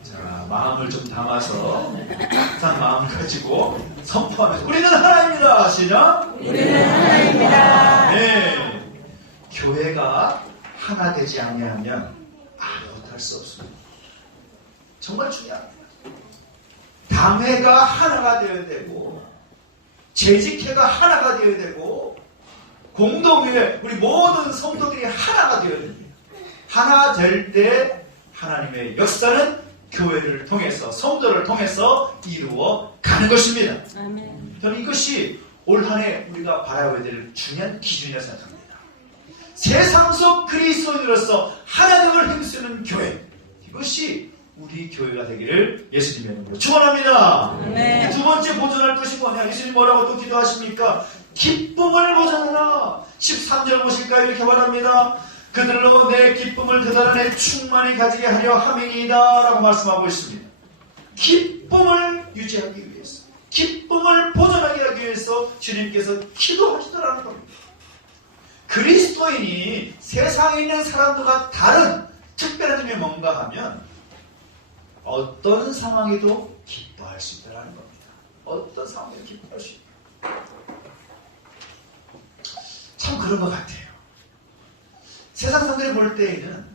자, 마음을 좀 담아서 항상 마음을 가지고 선포하면서 우리는 하나입니다. 시작. 우리는 하나입니다. 네. 교회가 하나 되지 않냐면 아무것도 할 수 없습니다. 정말 중요합니다. 당회가 하나가 되어야 되고 재직회가 하나가 되어야 되고 공동교회 우리 모든 성도들이 하나가 되어야 됩니다. 하나 될 때 하나님의 역사는 교회를 통해서 성도를 통해서 이루어 가는 것입니다. 아멘. 저는 이것이 올 한 해 우리가 바라봐야 될 중요한 기준이라고 생각합니다. 세상 속 그리스도인으로서 하나님을 힘쓰는 교회, 이것이 우리 교회가 되기를 예수님의 이름으로 축원합니다. 네. 두 번째 보존할 것이 뭐냐? 예수님 뭐라고 또 기도하십니까? 기쁨을 보전하라. 13절 보실까요? 이렇게 말합니다. 그들로 내 기쁨을 그들안에 충만히 가지게 하려 함이니이다 라고 말씀하고 있습니다. 기쁨을 유지하기 위해서, 기쁨을 보존하게 하기 위해서 주님께서 기도하시더라는 겁니다. 그리스도인이 세상에 있는 사람들과 다른 특별한 점이 뭔가 하면 어떤 상황에도 기뻐할 수 있다는 겁니다. 어떤 상황에도 기뻐할 수 있다. 참 그런 것 같아요. 세상 사람들이 볼 때에는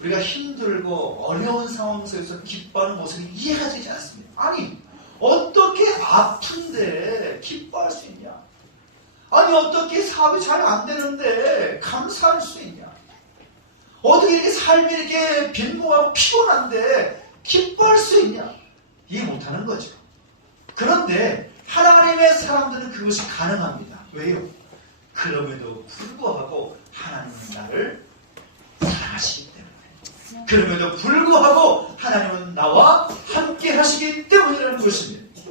우리가 힘들고 어려운 상황 속에서 기뻐하는 모습이 이해가 되지 않습니다. 아니, 어떻게 아픈데 기뻐할 수 있냐? 아니, 어떻게 사업이 잘 안 되는데 감사할 수 있냐? 어떻게 이렇게 삶이 이렇게 빈곤하고 피곤한데 기뻐할 수 있냐? 이해 못하는 거죠. 그런데 하나님의 사람들은 그것이 가능합니다. 왜요? 그럼에도 불구하고 하나님은 나를 사랑하시기 때문에, 그럼에도 불구하고 하나님은 나와 함께 하시기 때문이라는 것입니다.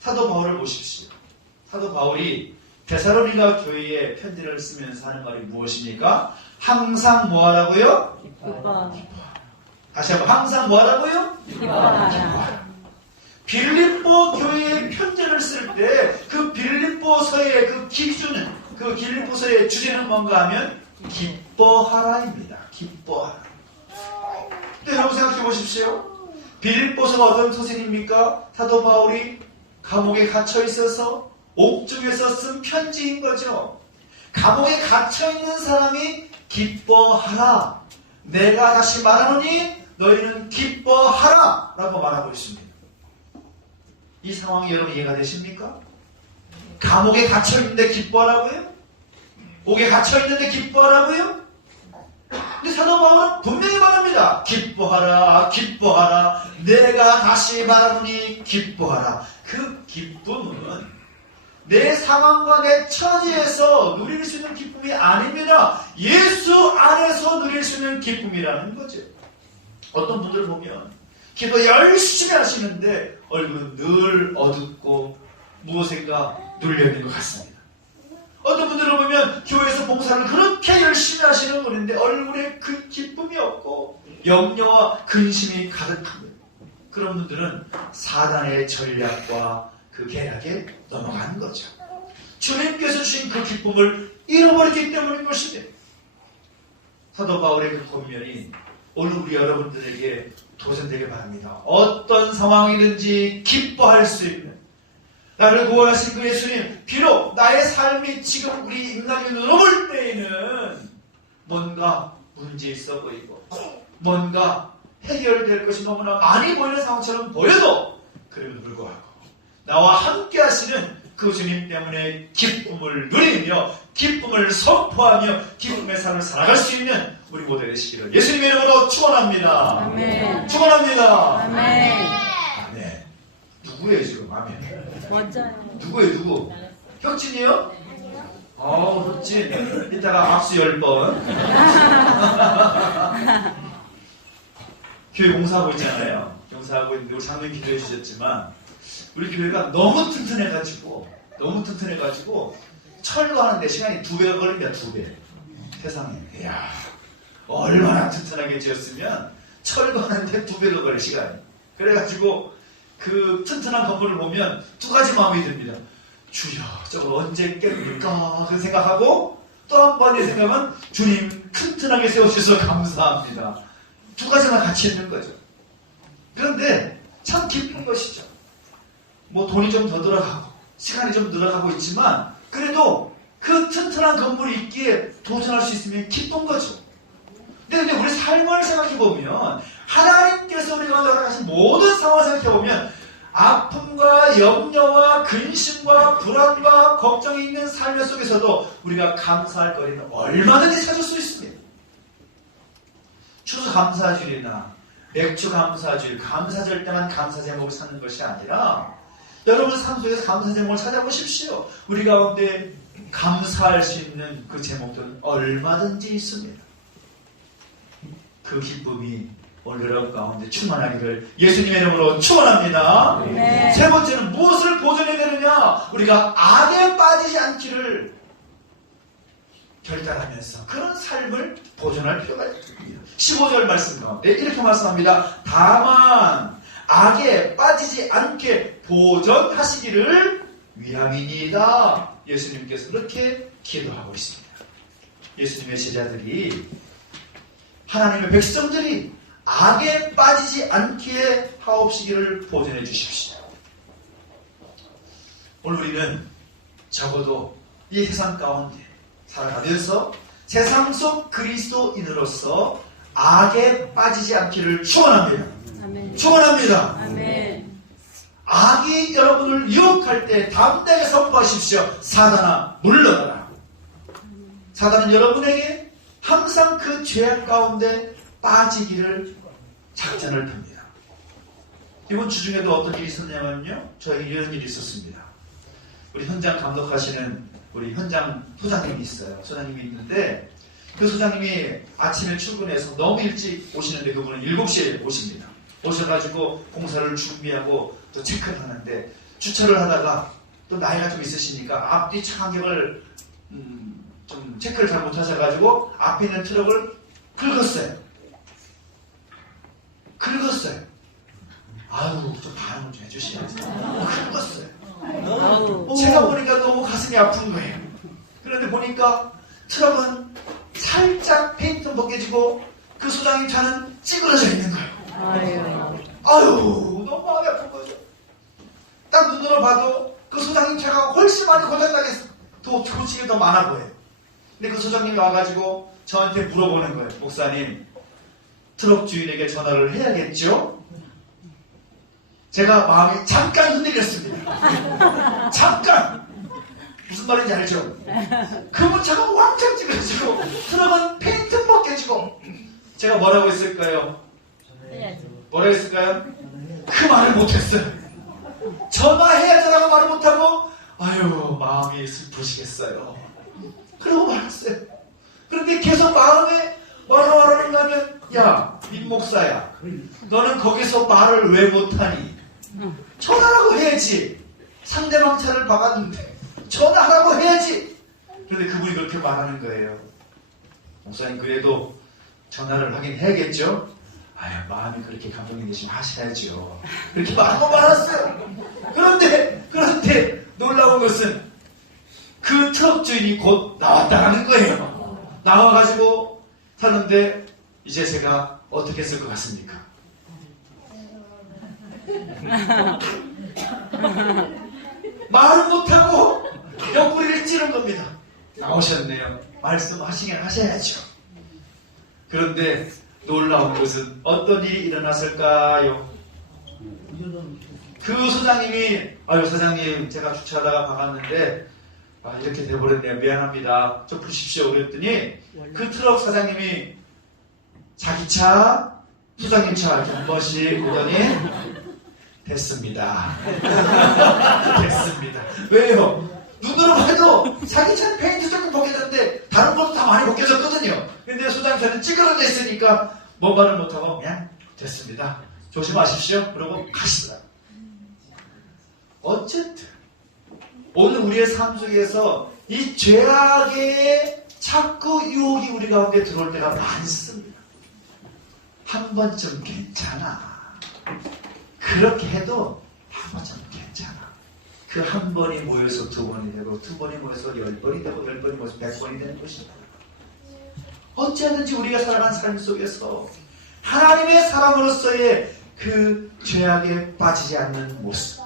사도 바울을 보십시오. 사도 바울이 데살로니가 교회에 편지를 쓰면서 하는 말이 무엇입니까? 항상 뭐하라고요? 기뻐. 다시 한번, 항상 뭐하라고요? 기뻐하라. 빌립보 교회에 편지를 쓸 때 그 빌립보서의 그 기준은, 그 빌립보서의 주제는 뭔가 하면 기뻐하라입니다. 기뻐하라. 근데 여러분 생각해 보십시오. 빌립보서가 어떤 소생입니까? 사도 바울이 감옥에 갇혀 있어서 옥중에서 쓴 편지인 거죠. 감옥에 갇혀 있는 사람이 기뻐하라. 내가 다시 말하노니 너희는 기뻐하라 라고 말하고 있습니다. 이 상황이 여러분 이해가 되십니까? 감옥에 갇혀있는데 기뻐하라고요? 옥에 갇혀있는데 기뻐하라고요? 근데 사도 바울은 분명히 말합니다. 기뻐하라, 기뻐하라. 내가 다시 말하노니 기뻐하라. 그 기쁨은 내 상황과 내 처지에서 누릴 수 있는 기쁨이 아닙니다. 예수 안에서 누릴 수 있는 기쁨이라는 거죠. 어떤 분들을 보면 기도 열심히 하시는데 얼굴은 늘 어둡고 무엇인가 눌려있는 것 같습니다. 어떤 분들을 보면 교회에서 봉사를 그렇게 열심히 하시는 분인데 얼굴에 그 기쁨이 없고 염려와 근심이 가득합니다. 그런 분들은 사단의 전략과 그 계략에 넘어가는 거죠. 주님께서 주신 그 기쁨을 잃어버리기 때문인 것입니다. 사도 바울의 그 권면이 오늘 우리 여러분들에게 도전되길 바랍니다. 어떤 상황이든지 기뻐할 수 있는, 나를 구원하신 그 예수님, 비록 나의 삶이 지금 우리 인간이 눈을 볼 때에는 뭔가 문제 있어 보이고 뭔가 해결될 것이 너무나 많이 보이는 상황처럼 보여도 그럼에도 불구하고 나와 함께 하시는 그 주님 때문에 기쁨을 누리며 기쁨을 선포하며 기쁨의 삶을 살아갈 수 있는 우리 모두 되시기를 예수님의 이름으로 축원합니다. 아멘. 축원합니다. 아멘. 아멘. 누구예요 지금? 아멘. 멋져요. 누구예요 누구? 혁진이요? 혁진. 이따가 악수 10번. 교회 공사하고 있잖아요. 공사하고 있는데 우리 장로님 기도해 주셨지만 우리 교회가 너무 튼튼해가지고 철거하는데 시간이 2배가 걸립니다. 2배. 세상에. 이야, 얼마나 튼튼하게 지었으면 철거하는데 2배가 걸릴 시간이. 그래가지고 그 튼튼한 건물을 보면 두 가지 마음이 듭니다. 주여, 저걸 언제 깨물까? 그 생각하고 또 한 번의 생각은 주님 튼튼하게 세워주셔서 감사합니다. 두 가지가 같이 있는 거죠. 그런데 참 기쁜 것이죠. 뭐 돈이 좀 더 들어가고 시간이 좀 늘어가고 있지만 그래도 그 튼튼한 건물이 있기에 도전할 수 있으면 기쁜 거죠. 근데 우리 삶을 생각해보면 하나님께서 우리가 허락하신 모든 상황을 생각해보면 아픔과 염려와 근심과 불안과 걱정이 있는 삶 속에서도 우리가 감사할 거리는 얼마든지 찾을 수 있습니다. 추수 감사주일이나 맥주 감사주일, 감사절 때만 감사 제목을 찾는 것이 아니라 여러분 삶 속에서 감사 제목을 찾아보십시오. 우리 가운데 감사할 수 있는 그 제목들은 얼마든지 있습니다. 그 기쁨이 오늘 여러분 가운데 충만하기를 예수님의 이름으로 축원합니다. 네. 세 번째는 무엇을 보존해야 되느냐? 우리가 악에 빠지지 않기를 결단하면서 그런 삶을 보존할 필요가 있습니다. 15절 말씀 가운데 이렇게 말씀합니다. 다만 악에 빠지지 않게 보존하시기를 위함이니이다. 예수님께서 그렇게 기도하고 있습니다. 예수님의 제자들이, 하나님의 백성들이 악에 빠지지 않게 하옵시기를 보존해 주십시오. 오늘 우리는 적어도 이 세상 가운데 살아가면서 세상 속 그리스도인으로서 악에 빠지지 않기를 축원합니다. 아멘. 축원합니다. 아멘. 악이 여러분을 유혹할 때 담대하게 선포하십시오. 사단아 물러가라. 사단은 여러분에게 항상 그 죄악 가운데 빠지기를 작전을 펴니다. 이번 주 중에도 어떤 일이 있었냐면요, 저에게 이런 일이 있었습니다. 우리 현장 감독하시는 우리 현장 소장님이 있어요. 소장님이 있는데 그 소장님이 아침에 출근해서 너무 일찍 오시는데 그분은 7시에 오십니다. 오셔가지고 공사를 준비하고 또 체크를 하는데 주차를 하다가 또 나이가 좀 있으시니까 앞뒤 차간격을 좀 체크를 잘 못하셔가지고 앞에 있는 트럭을 긁었어요. 아유, 좀 반응 좀 해주셔야지. 긁었어요. 아우. 제가 보니까 너무 가슴이 아픈 거예요. 그런데 보니까 트럭은 살짝 페인트는 벗겨지고 그 소장님 차는 찌그러져 있는 거예요. 아유, 너무 마음이 아픈 거죠. 딱 눈으로 봐도 그 소장님 차가 훨씬 많이 고장나겠어. 더 조치가 더 많아 보여요. 근데 그 소장님이 와가지고 저한테 물어보는 거예요. 목사님, 트럭 주인에게 전화를 해야겠죠? 제가 마음이 잠깐 흔들렸습니다. 잠깐! 무슨 말인지 알죠? 그분 차가 왕창 찌그러지고 트럭은 페인트 벗겨지고 제가 뭐라고 했을까요? 뭐라고 했을까요? 그 말을 못했어요. 전화해야지라고 말을 못하고 아유 마음이 슬프시겠어요. 그러고 말았어요. 그런데 계속 마음에 뭐라고 하라는가 하면 야, 임 목사야, 너는 거기서 말을 왜 못하니? 전화라고 해야지. 상대방 차를 박았는데 전화하라고 해야지. 그런데 그분이 그렇게 말하는 거예요. 목사님 그래도 전화를 하긴 해야겠죠? 아유 마음이 그렇게 감동이 되시면 하셔야죠. 그렇게 말하고 말았어요. 그런데 놀라운 것은 그 트럭 주인이 곧 나왔다는 거예요. 나와가지고 사는데 이제 제가 어떻게 했을 것 같습니까? 말을 못하고 옆구리를 찌른 겁니다. 나오셨네요. 말씀하시긴 하셔야죠. 그런데 놀라운 것은 어떤 일이 일어났을까요? 그 소장님이 아유 사장님 제가 주차하다가 박았는데 이렇게 돼버렸네요. 미안합니다. 좀 푸십시오. 그랬더니 그 트럭 사장님이 자기 차, 소장님 차 이렇게 한 번씩 보더니 됐습니다. 됐습니다. 왜요? 눈으로 봐도 자기 차는 페인트 조금 벗겨졌는데 다른 것도 다 많이 벗겨졌거든요. 근데 소장님 차는 찌그러져 있으니까 뭔 말을 못하고 그냥 됐습니다. 조심하십시오. 그러고 가시더라고요. 어쨌든 오늘 우리의 삶 속에서 이 죄악의 자꾸 유혹이 우리 가운데 들어올 때가 많습니다. 한 번쯤 괜찮아. 그렇게 해도 한 번쯤 괜찮아. 그 한 번이 모여서 두 번이 되고 두 번이 모여서 10번이 되고 10번이 모여서 100번이 되는 것입니다. 어찌하든지 우리가 살아간 삶 속에서 하나님의 사람으로서의 그 죄악에 빠지지 않는 모습,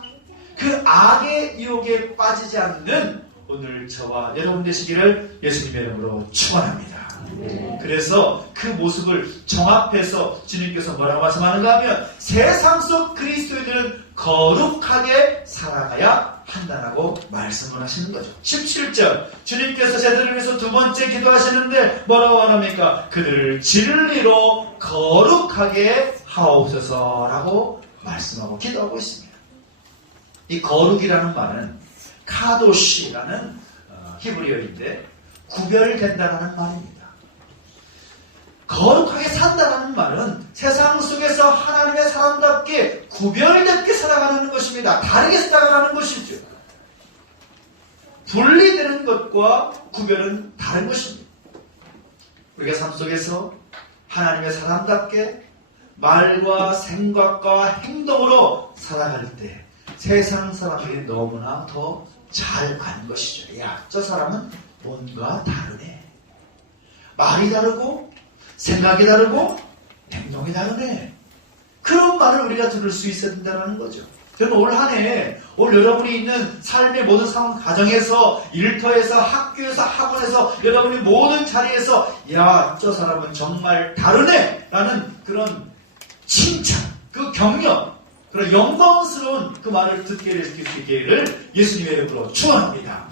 그 악의 유혹에 빠지지 않는 오늘 저와 여러분 되시기를 예수님의 이름으로 축원합니다. 그래서 그 모습을 정합해서 주님께서 뭐라고 말씀하는가 하면 세상 속 그리스도인들은 거룩하게 살아가야 한다라고 말씀을 하시는 거죠. 17절 주님께서 제자들을 위해서 두 번째 기도하시는데 뭐라고 말합니까? 그들을 진리로 거룩하게 하옵소서라고 말씀하고 기도하고 있습니다. 이 거룩이라는 말은 카도시라는 히브리어인데 구별된다는 말입니다. 거룩하게 산다는 말은 세상 속 그래서 하나님의 사람답게 구별되게 살아가는 것입니다. 다르게 살아가는 것이죠. 분리되는 것과 구별은 다른 것입니다. 우리가 삶 속에서 하나님의 사람답게 말과 생각과 행동으로 살아갈 때 세상 사람에게 너무나 더 잘 아는 것이죠. 야, 저 사람은 뭔가 다르네. 말이 다르고 생각이 다르고 행동이 다르네. 그런 말을 우리가 들을 수 있어야 된다는 거죠. 여러분, 올 한 해, 오늘 여러분이 있는 삶의 모든 상황, 가정에서, 일터에서, 학교에서, 학원에서, 여러분이 모든 자리에서 야, 저 사람은 정말 다르네! 라는 그런 칭찬, 그 격려, 그런 영광스러운 그 말을 듣게 수 있기를 예수님의 이름으로 축원합니다.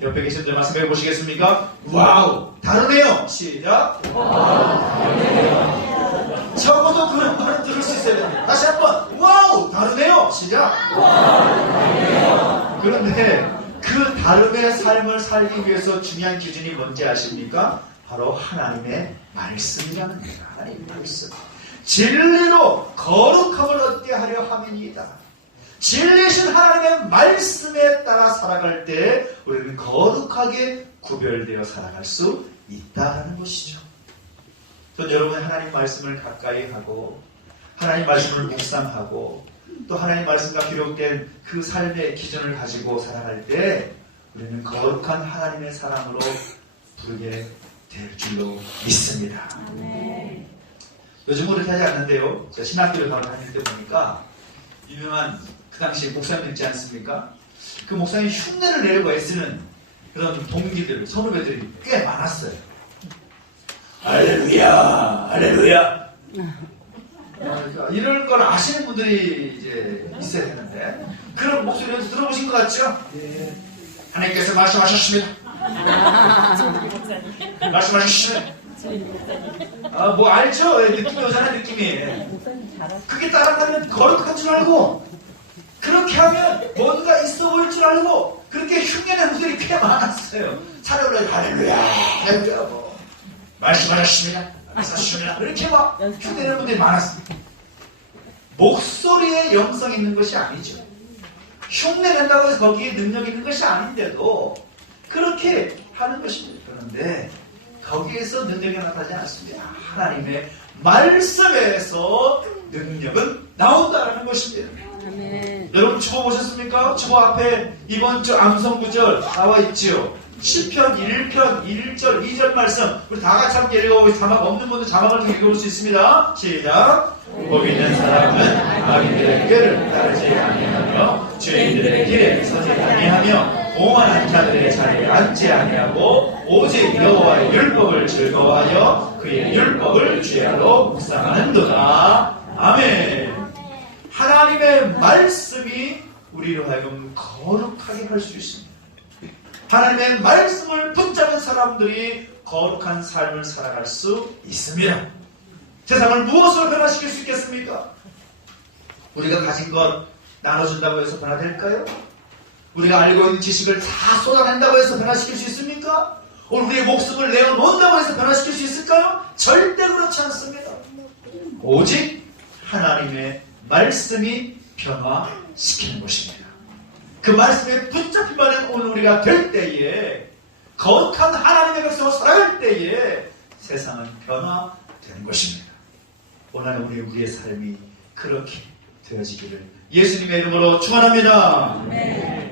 옆에 계신 분들 말씀해 보시겠습니까? 와우! 다르네요! 시작! 적어도 그런 말을 들을 수 있어야 됩니다. 다시 한번 와우! 다르네요! 시작! 그런데 그 다름의 삶을 살기 위해서 중요한 기준이 뭔지 아십니까? 바로 하나님의 말씀이라는 거예요. 하나님의 말씀. 진리로 거룩함을 얻게 하려 함이니이다. 진리신 하나님의 말씀에 따라 살아갈 때 우리는 거룩하게 구별되어 살아갈 수 있다는 것이죠. 전 여러분 하나님 말씀을 가까이 하고 하나님 말씀을 묵상하고 또 하나님 말씀과 기록된 그 삶의 기준을 가지고 살아갈 때 우리는 거룩한 하나님의 사람으로 부르게 될 줄로 믿습니다. 요즘은 그렇게 하지 않는데요. 제가 신학교를 다닐 때 보니까 유명한 그 당시 목사님 있지 않습니까? 그 목사님 흉내를 내려고 애쓰는 그런 동기들, 선후배들이 꽤 많았어요. 할렐루야, 할렐루야. 이럴 걸 아시는 분들이 이제 있어야 되는데 그런 목소리를 들어보신 것 같죠? 예. 하나님께서 말씀하셨습니다. 말씀하셨습니다. 뭐 알죠? 느낌이 오잖아요, 느낌이. 그게 따라가면 거룩한 줄 알고 그렇게 하면 뭔가 있어 보일 줄 알고 그렇게 흉내내는 분들이 꽤 많았어요. 차례로 할렐루야, 할렐루야, 뭐 말씀하셨습니다. 말씀하셨습니다. 이렇게 막 흉내내는 분들이 많았습니다. 목소리에 영성 있는 것이 아니죠. 흉내낸다고 해서 거기에 능력 있는 것이 아닌데도 그렇게 하는 것입니다. 그런데 거기에서 능력이 나타나지 않습니다. 하나님의 말씀에서 능력은 나온다는 것입니다. 아멘. 여러분 주보 보셨습니까? 주보 앞에 이번 주 암송구절 나와 있지요. 시편 1편 1절 2절 말씀 우리 다 같이 함께 읽어보고 자막 없는 분들 자막을 좀 읽어볼 수 있습니다. 시작. 복 있는 사람은 악인들의 꾀를 따르지 아니하며 죄인들의 길에 서지 아니하며 오만한 자들의 자리에 앉지 아니하고 오직 여호와의 율법을 즐거워하여 그의 율법을 주야로 묵상하는도다. 아멘. 하나님의 말씀이 우리로 하여금 거룩하게 할 수 있습니다. 하나님의 말씀을 붙잡은 사람들이 거룩한 삶을 살아갈 수 있습니다. 세상을 무엇으로 변화시킬 수 있겠습니까? 우리가 가진 것 나눠준다고 해서 변화될까요? 우리가 알고 있는 지식을 다 쏟아낸다고 해서 변화시킬 수 있습니까? 우리의 목숨을 내어놓는다고 해서 변화시킬 수 있을까요? 절대 그렇지 않습니다. 오직 하나님의 말씀이 변화시키는 것입니다. 그 말씀에 붙잡힌 오늘 우리가 될 때에 거룩한 하나님의 백성으로 살아갈 때에 세상은 변화되는 것입니다. 오늘 우리의 삶이 그렇게 되어지기를 예수님의 이름으로 축원합니다.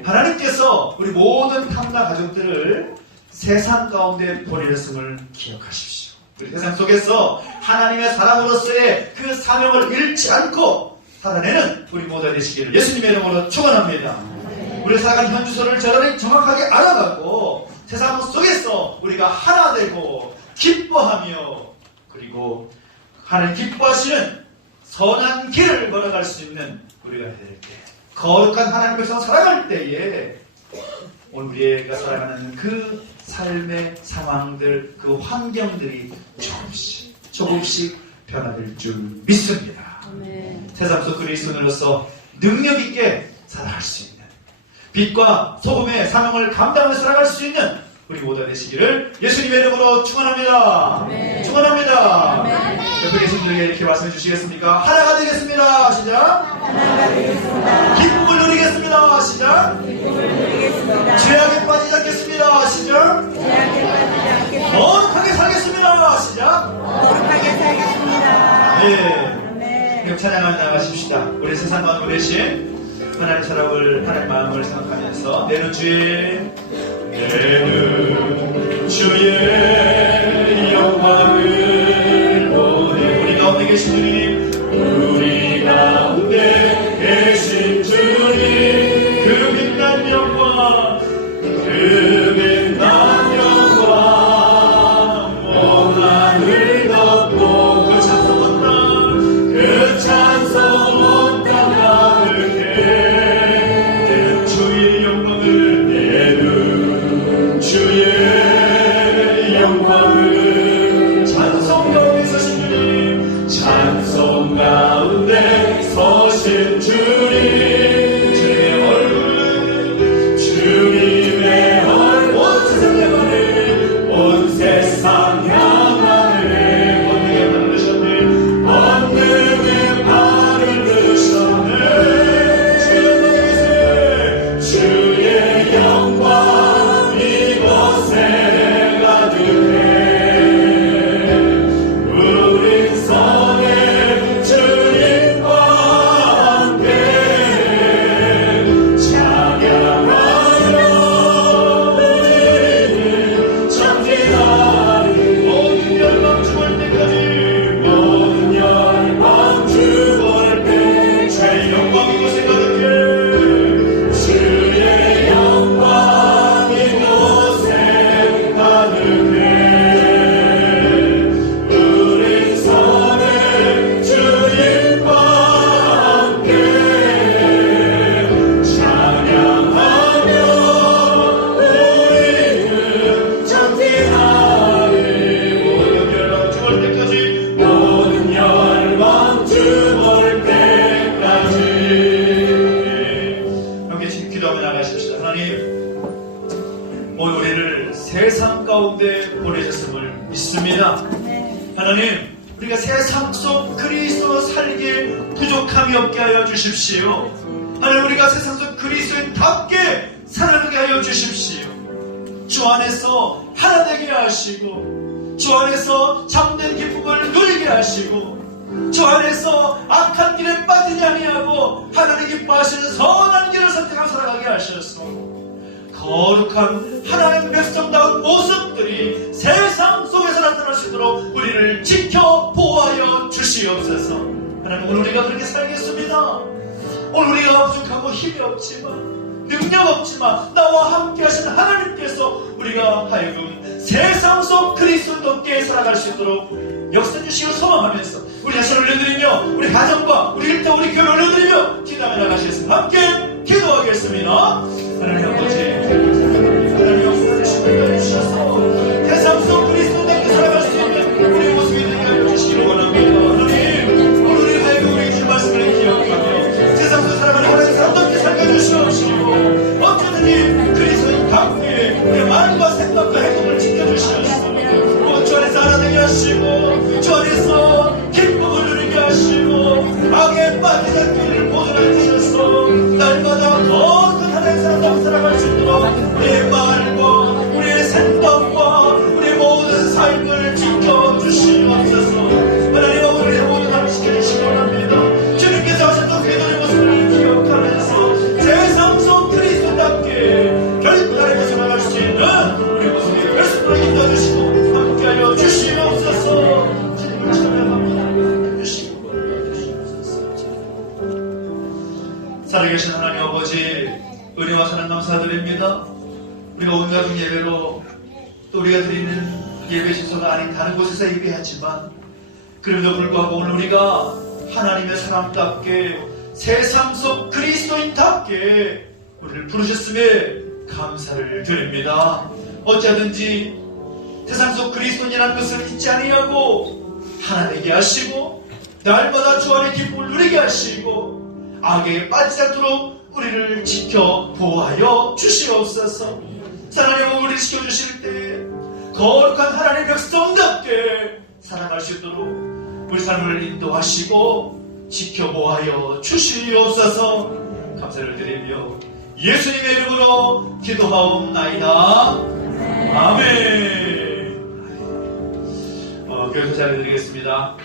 하나님께서 우리 모든 탐나 가족들을 세상 가운데 보내셨음을 기억하십시오. 우리 세상 속에서 하나님의 사람으로서의 그 사명을 잃지 않고 살아내는 우리 모두 되시기를 예수님의 이름으로 축원합니다. 우리 살아가는 현주소를 정확하게 알아가고 세상 속에서 우리가 하나 되고 기뻐하며 그리고 하나님 기뻐하시는 선한 길을 걸어갈 수 있는 우리가 될 때 거룩한 하나님의 백성 살아갈 때에 오늘 우리가 살아가는 그 삶의 상황들 그 환경들이 조금씩 변화될 줄 믿습니다. 세상 속 그리스도인으로서 능력 있게 살아갈 수 있는 빛과 소금의 사명을 감당하며 살아갈 수 있는 우리 모두 되시기를 예수님의 이름으로 축원합니다. 축원합니다. 옆에 계신 분들 우리에게 이렇게 말씀해 주시겠습니까? 하나가 되겠습니다. 시작. 하나가 되겠습니다. 기쁨을 누리겠습니다. 시작. 기쁨을 누리겠습니다. 죄악에 빠지지 않겠습니다. 시작. 죄악에 빠지지 않겠습니다. 거룩하게 살겠습니다. 시작. 거룩하게 살겠습니다. 네. 아멘. 그럼 찬양을 나가십시다. 우리 세상 가운데 대신 하나님 사랑을, 하나님 마음을 생각하면서 내는 주의 영광을 보내. 우리 가운데 계신 주님, 우리 가운데 계신 주님, 그 빛난 영광, 그 빛난 영광, 온 하늘 덮고 그 찬송 온 땅, 그 찬송 온 땅 가득해. 주의 영광을 내는 주의 영광을. 찬송 가운데 서신 주님, 찬송 가운데 서신 주님, 주의 얼굴, 주님의 얼굴, 온 세상 향하네. 번능에 발을 드셨네. 번능에 발을 드셨네. 주의 영광 이곳에 가득해. 우린 선의 주님과 함께 찬양하며 우리는 전진하리. 모든 열방 죽을 때까지, 모든 열방 죽을 때 주의 영광 이곳에 가득해. 주의 영광 이곳에 가득해. 우린 선의 주님과 함께 찬양하며 우리는 전진하리. 모든 열방 죽을 때까지, 모든 열방 죽을 때까지. 함께 지금 기도하며 나가십시다. 하나님, 오늘 우리를 세상 가운데 보내셨음을 믿습니다. 아멘. 하나님, 우리가 세상 속 그리스도 살기에 부족함이 없게 하여 주십시오. 하나님, 우리가 세상 속 그리스도인답게 살아가게 하여 주십시오. 주 안에서 하나 되게 하시고, 주 안에서 참된 기쁨을 누리게 하시고, 주 안에서 악한 길에 빠지지 아니하고 하나님 기뻐하시는 선한 길을 선택하며 살아가게 하셔서 거룩한 하나님 백성다운 모습들이 세상 속에서 나타날 수 있도록 우리를 지켜 보호하여 주시옵소서. 하나님, 오늘 우리가 그렇게 살겠습니다. 오늘 우리가 부족하고 힘이 없지만, 능력 없지만 나와 함께 하신 하나님께서 우리가 하여금 세상 속 그리스도께 살아갈 수 있도록 역사 주시길 소망하면서 우리 자신을 올려드리며 우리 가정과 우리 일터 우리 교회를 올려드리며 기도하며 나가시겠습니다. 함께 기도하겠습니다. 하나님 아버지, 하나님 역사 주시고 주셔서 세상 속 그리스도께 살아갈 수 있는 우리 모습이 되게 하여 주시기를 원합니다. 하나님, 오늘 우리 하여금 우리 주 말씀을 기억하며 세상 속 살아가는 하나님 사람답게 살려주시옵시고, 언제든지 그리스도인답게 우리의 마음과 생각과 행동을 지켜주시옵시고, 주 안에서 하나 되게 하시고, 주 안에서 기쁨을 누리게 하시고, 악에 빠지지 않게 우리를 보존해 주셔서 날마다 더 큰 하나님 사람답게 살아갈 수 있도록 우리의 말과 우리의 생각과 우리의 모든 삶을 지켜주시옵소서. 하나님, 우리의 모든 삶을 지켜주시기 원합니다. 주님께서 하셨던 궤도의 모습을 기억하면서 세상 속 그리스도답게 결국 하나님께 살아갈 수 있는 우리 모습이 될 수 있도록 인도해주시고 함께하여 주시옵소서. 주님을 찬양합니다. 주시고 살아계신 하나님 아버지, 은혜와 사랑 감사드립니다. 우리가 온갖 예배로 또 우리가 드리는 예배 신소가 아닌 다른 곳에서 예배하지만, 그럼에도 불구하고 오늘 우리가 하나님의 사람답게 세상 속 그리스도인답게 우리를 부르셨음에 감사를 드립니다. 어찌하든지 세상 속 그리스도인이라는 것을 잊지 아니하고 하나 되게 하시고, 날마다 주 안에 기쁨을 누리게 하시고, 악에 빠지지 않도록 우리를 지켜 보호하여 주시옵소서. 하나님, 우리를 지켜주실 때 거룩한 하나님의 백성답게 살아갈 수 있도록 우리 삶을 인도하시고 지켜보아여 주시옵소서. 감사를 드리며 예수님의 이름으로 기도하옵나이다. 아멘. 교회 자리드리겠습니다.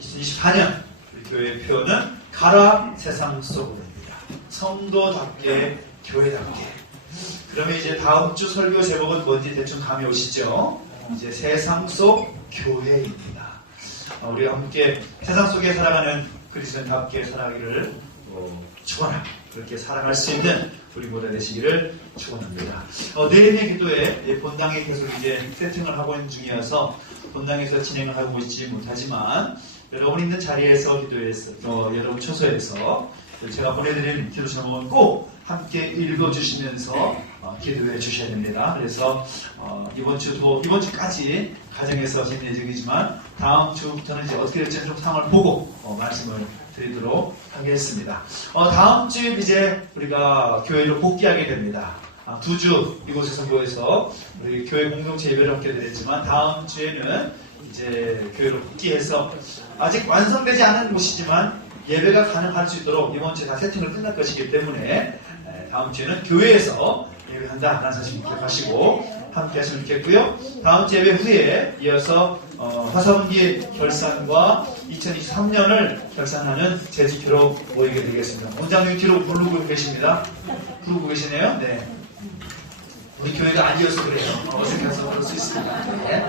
2024년 우리 교회의 표어는 가라 세상 속으로입니다. 성도답게 교회답게. 그러면 이제 다음 주 설교 제목은 뭔지 대충 감이 오시죠? 이제 세상 속 교회입니다. 우리가 함께 세상 속에 살아가는 그리스도인답게 살아가기를 축원합니다. 그렇게 살아갈 수 있는 우리 모두 되시기를 축원합니다. 내일의 기도에 본당에 계속 이제 세팅을 하고 있는 중이어서 본당에서 진행을 하고 있지 못하지만 여러분 있는 자리에서 기도해서 여러분 처소에서 제가 보내드린 기도 제목은 꼭 함께 읽어주시면서 기도해 주셔야 됩니다. 그래서 이번 주까지 가정에서 진행 예정이지만 다음 주부터는 이제 어떻게 될지 좀 상황을 보고 말씀을 드리도록 하겠습니다. 다음 주 이제 우리가 교회로 복귀하게 됩니다. 2주 이곳에서 모여서 우리 교회 공동체 예배를 함께 드렸지만 다음 주에는 이제 교회로 복귀해서 아직 완성되지 않은 곳이지만 예배가 가능할 수 있도록 이번 주에 다 세팅을 끝날 것이기 때문에 다음 주에는 교회에서 예배한다라는 사실 기억하시고 함께 하시면 좋겠고요. 다음 주 예배 후에 이어서 화사분기 결산과 2023년을 결산하는 재직회로 모이게 되겠습니다. 원장님 뒤로 부르고 계십니다. 부르고 계시네요. 네. 우리 교회가 아니어서 그래요. 어색해서 그럴 수 있습니다. 네.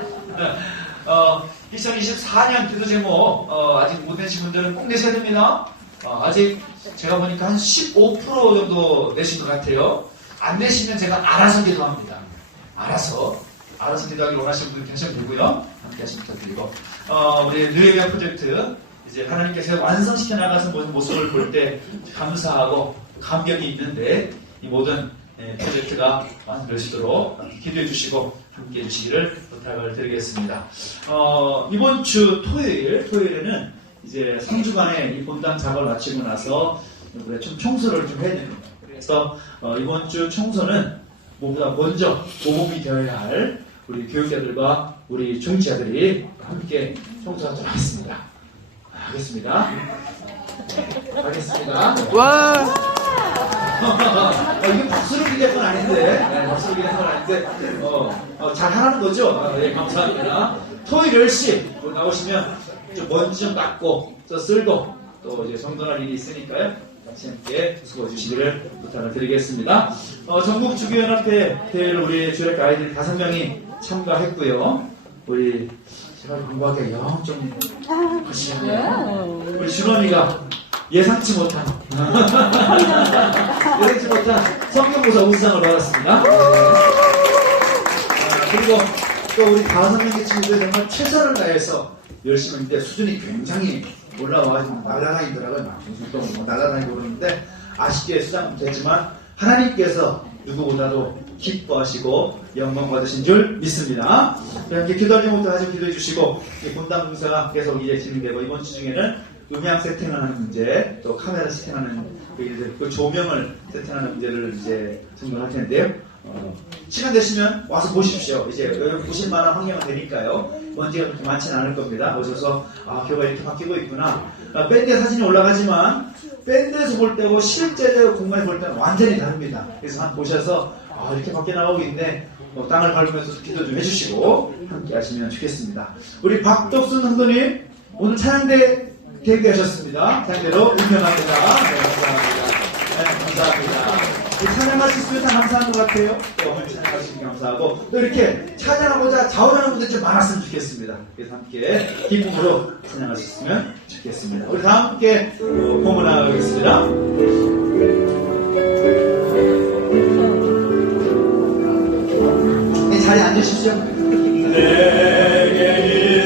2024년 기도 제목 아직 못 내신 분들은 꼭 내셔야 됩니다. 아직 제가 보니까 한 15% 정도 내신 것 같아요. 안 내시면 제가 알아서 기도합니다. 알아서 기도하기 원하시는 분들 계시면 되고요. 함께 하시면 부탁드리고 우리 느헤미야 프로젝트 이제 하나님께서 완성시켜 나가서 모든 모습을 볼 때 감사하고 감격이 있는데 이 모든 프로젝트가 완성되시도록 기도해 주시고 함께 해주시기를 부탁을 드리겠습니다. 이번 주 토요일에는 이제 3주간의 이 본당 작업을 마치고 나서 우리가 좀 청소를 좀 해야 됩니다. 그래서 이번 주 청소는 무엇보다 먼저 모범이 되어야 할 우리 교육자들과 우리 중지자들이 함께 청소하도록 하겠습니다. 하겠습니다. 와! 이게 박수를 기대한 건 아닌데, 박수를 기대한 건 아닌데, 잘 하라는 거죠? 네, 감사합니다. 토요일 10시 나오시면 먼지 좀 닦고, 또 쓸고, 또 이제 정돈할 일이 있으니까요. 같이 함께 수고해 주시기를 부탁을 드리겠습니다. 전국 주교연합회 대회를 우리 주력 아이들 5명이 참가했고요. 우리 제가 공부하기가 영 좀 하시네요. 우리 준원이가 예상치 못한 성경고사 우수상을 받았습니다. 그리고 또 우리 5명의 친구들 정말 최선을 다해서 열심히 했는데 수준이 굉장히 올라와가지고 날아다니더라고요. 막 날아다니고 그러는데 아쉽게 수상 못했지만 하나님께서 누구보다도 기뻐하시고 영광 받으신 줄 믿습니다. 이렇게 기도할 때부터 아주 기도해 주시고 본당 공사가 계속 이제 진행되고 이번 주 중에는 음향 세팅하는 문제, 또 카메라 세팅하는 그 조명을 세팅하는 문제를 이제 점검할 텐데요. 시간 되시면 와서 보십시오. 이제 보실 만한 환경은 되니까요. 먼지가 그렇게 많지는 않을 겁니다. 오셔서 교회가 이렇게 바뀌고 있구나. 밴드 사진이 올라가지만 밴드에서 볼 때고 실제로 공간에 볼 때는 완전히 다릅니다. 그래서 한번 보셔서 이렇게 바뀌어 나가고 있네. 땅을 밟으면서 기도 좀 해주시고 함께 하시면 좋겠습니다. 우리 박덕순 성도님 오늘 찬양대 데뷔하셨습니다. 찬양대로 임명합니다. 네, 감사합니다. 네, 감사합니다. 찬양하셨으면 참 감사한 것 같아요. 오늘 찬양하시면 감사하고 또 이렇게 찬양하고자 자원하는 분들 좀 많았으면 좋겠습니다. 그래서 함께 기쁨으로 찬양하셨으면 좋겠습니다. 우리 다 함께 공헌하겠습니다. 네, 자리에 앉으십시오. 내게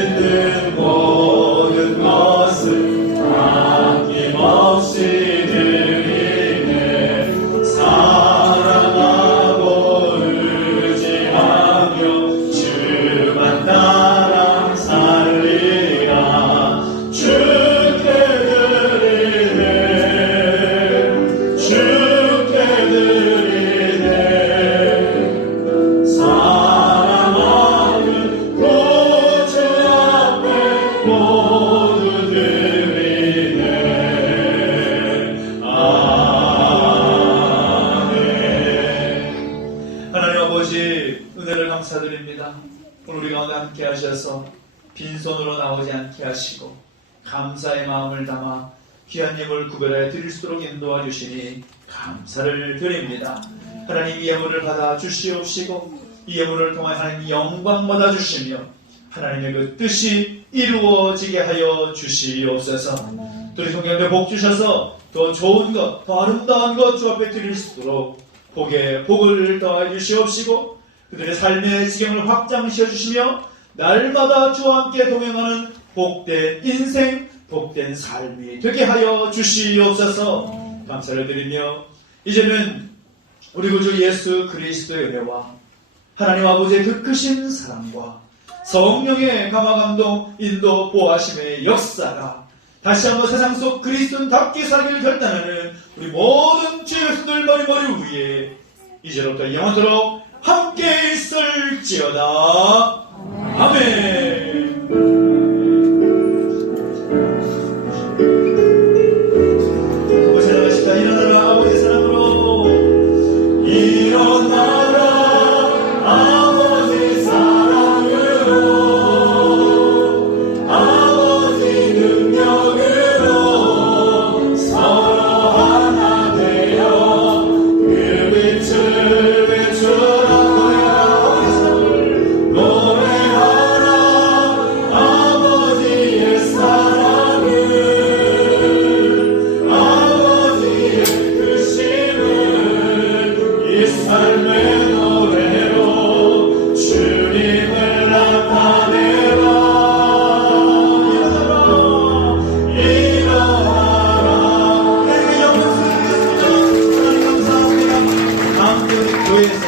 있는 모든 것을 아낌없이 드리네. 사랑하고 의지하며 주만 따라 살리라. 주께 드리네. 주께 드리네. 사랑하고 빈손으로 나오지 않게 하시고 감사의 마음을 담아 귀한 예물 구별하여 드릴 수 있도록 인도하 주시니 감사를 드립니다. 하나님 이 예물을 받아 주시옵시고 이 예물을 통해 하나님 영광 받아 주시며 하나님의 그 뜻이 이루어지게 하여 주시옵소서. 우리 성경에 복 주셔서 더 좋은 것, 더 아름다운 것 주 앞에 드릴 수 있도록 복에 복을 더하여 주시옵시고 그들의 삶의 지경을 확장시켜 주시며 날마다 주와 함께 동행하는 복된 인생, 복된 삶이 되게 하여 주시옵소서. 감사를 드리며 이제는 우리 구주 예수 그리스도의 은혜와 하나님 아버지의 그 크신 사랑과 성령의 감화감동 인도 보호하심의 역사가 다시 한번 세상 속 그리스도인답게 살기를 결단하는 우리 모든 주의 백성들 머리 위에 이제로부터 영원토록 함께 있을지어다. 아멘. 아버지 사랑하시다. 일어나라 아버지 사랑으로 일어나라 아버지 사랑으로 아버지 능력으로 서로 하나 되어 그 빛을 비추라. 노래하라 아버지의 사랑을 아버지의 크심을 이 삶의 노래로 주님을 나타내라. 일어나라 내게 영광 주시겠습니다. 하나님 감사합니다. 다음 교회에서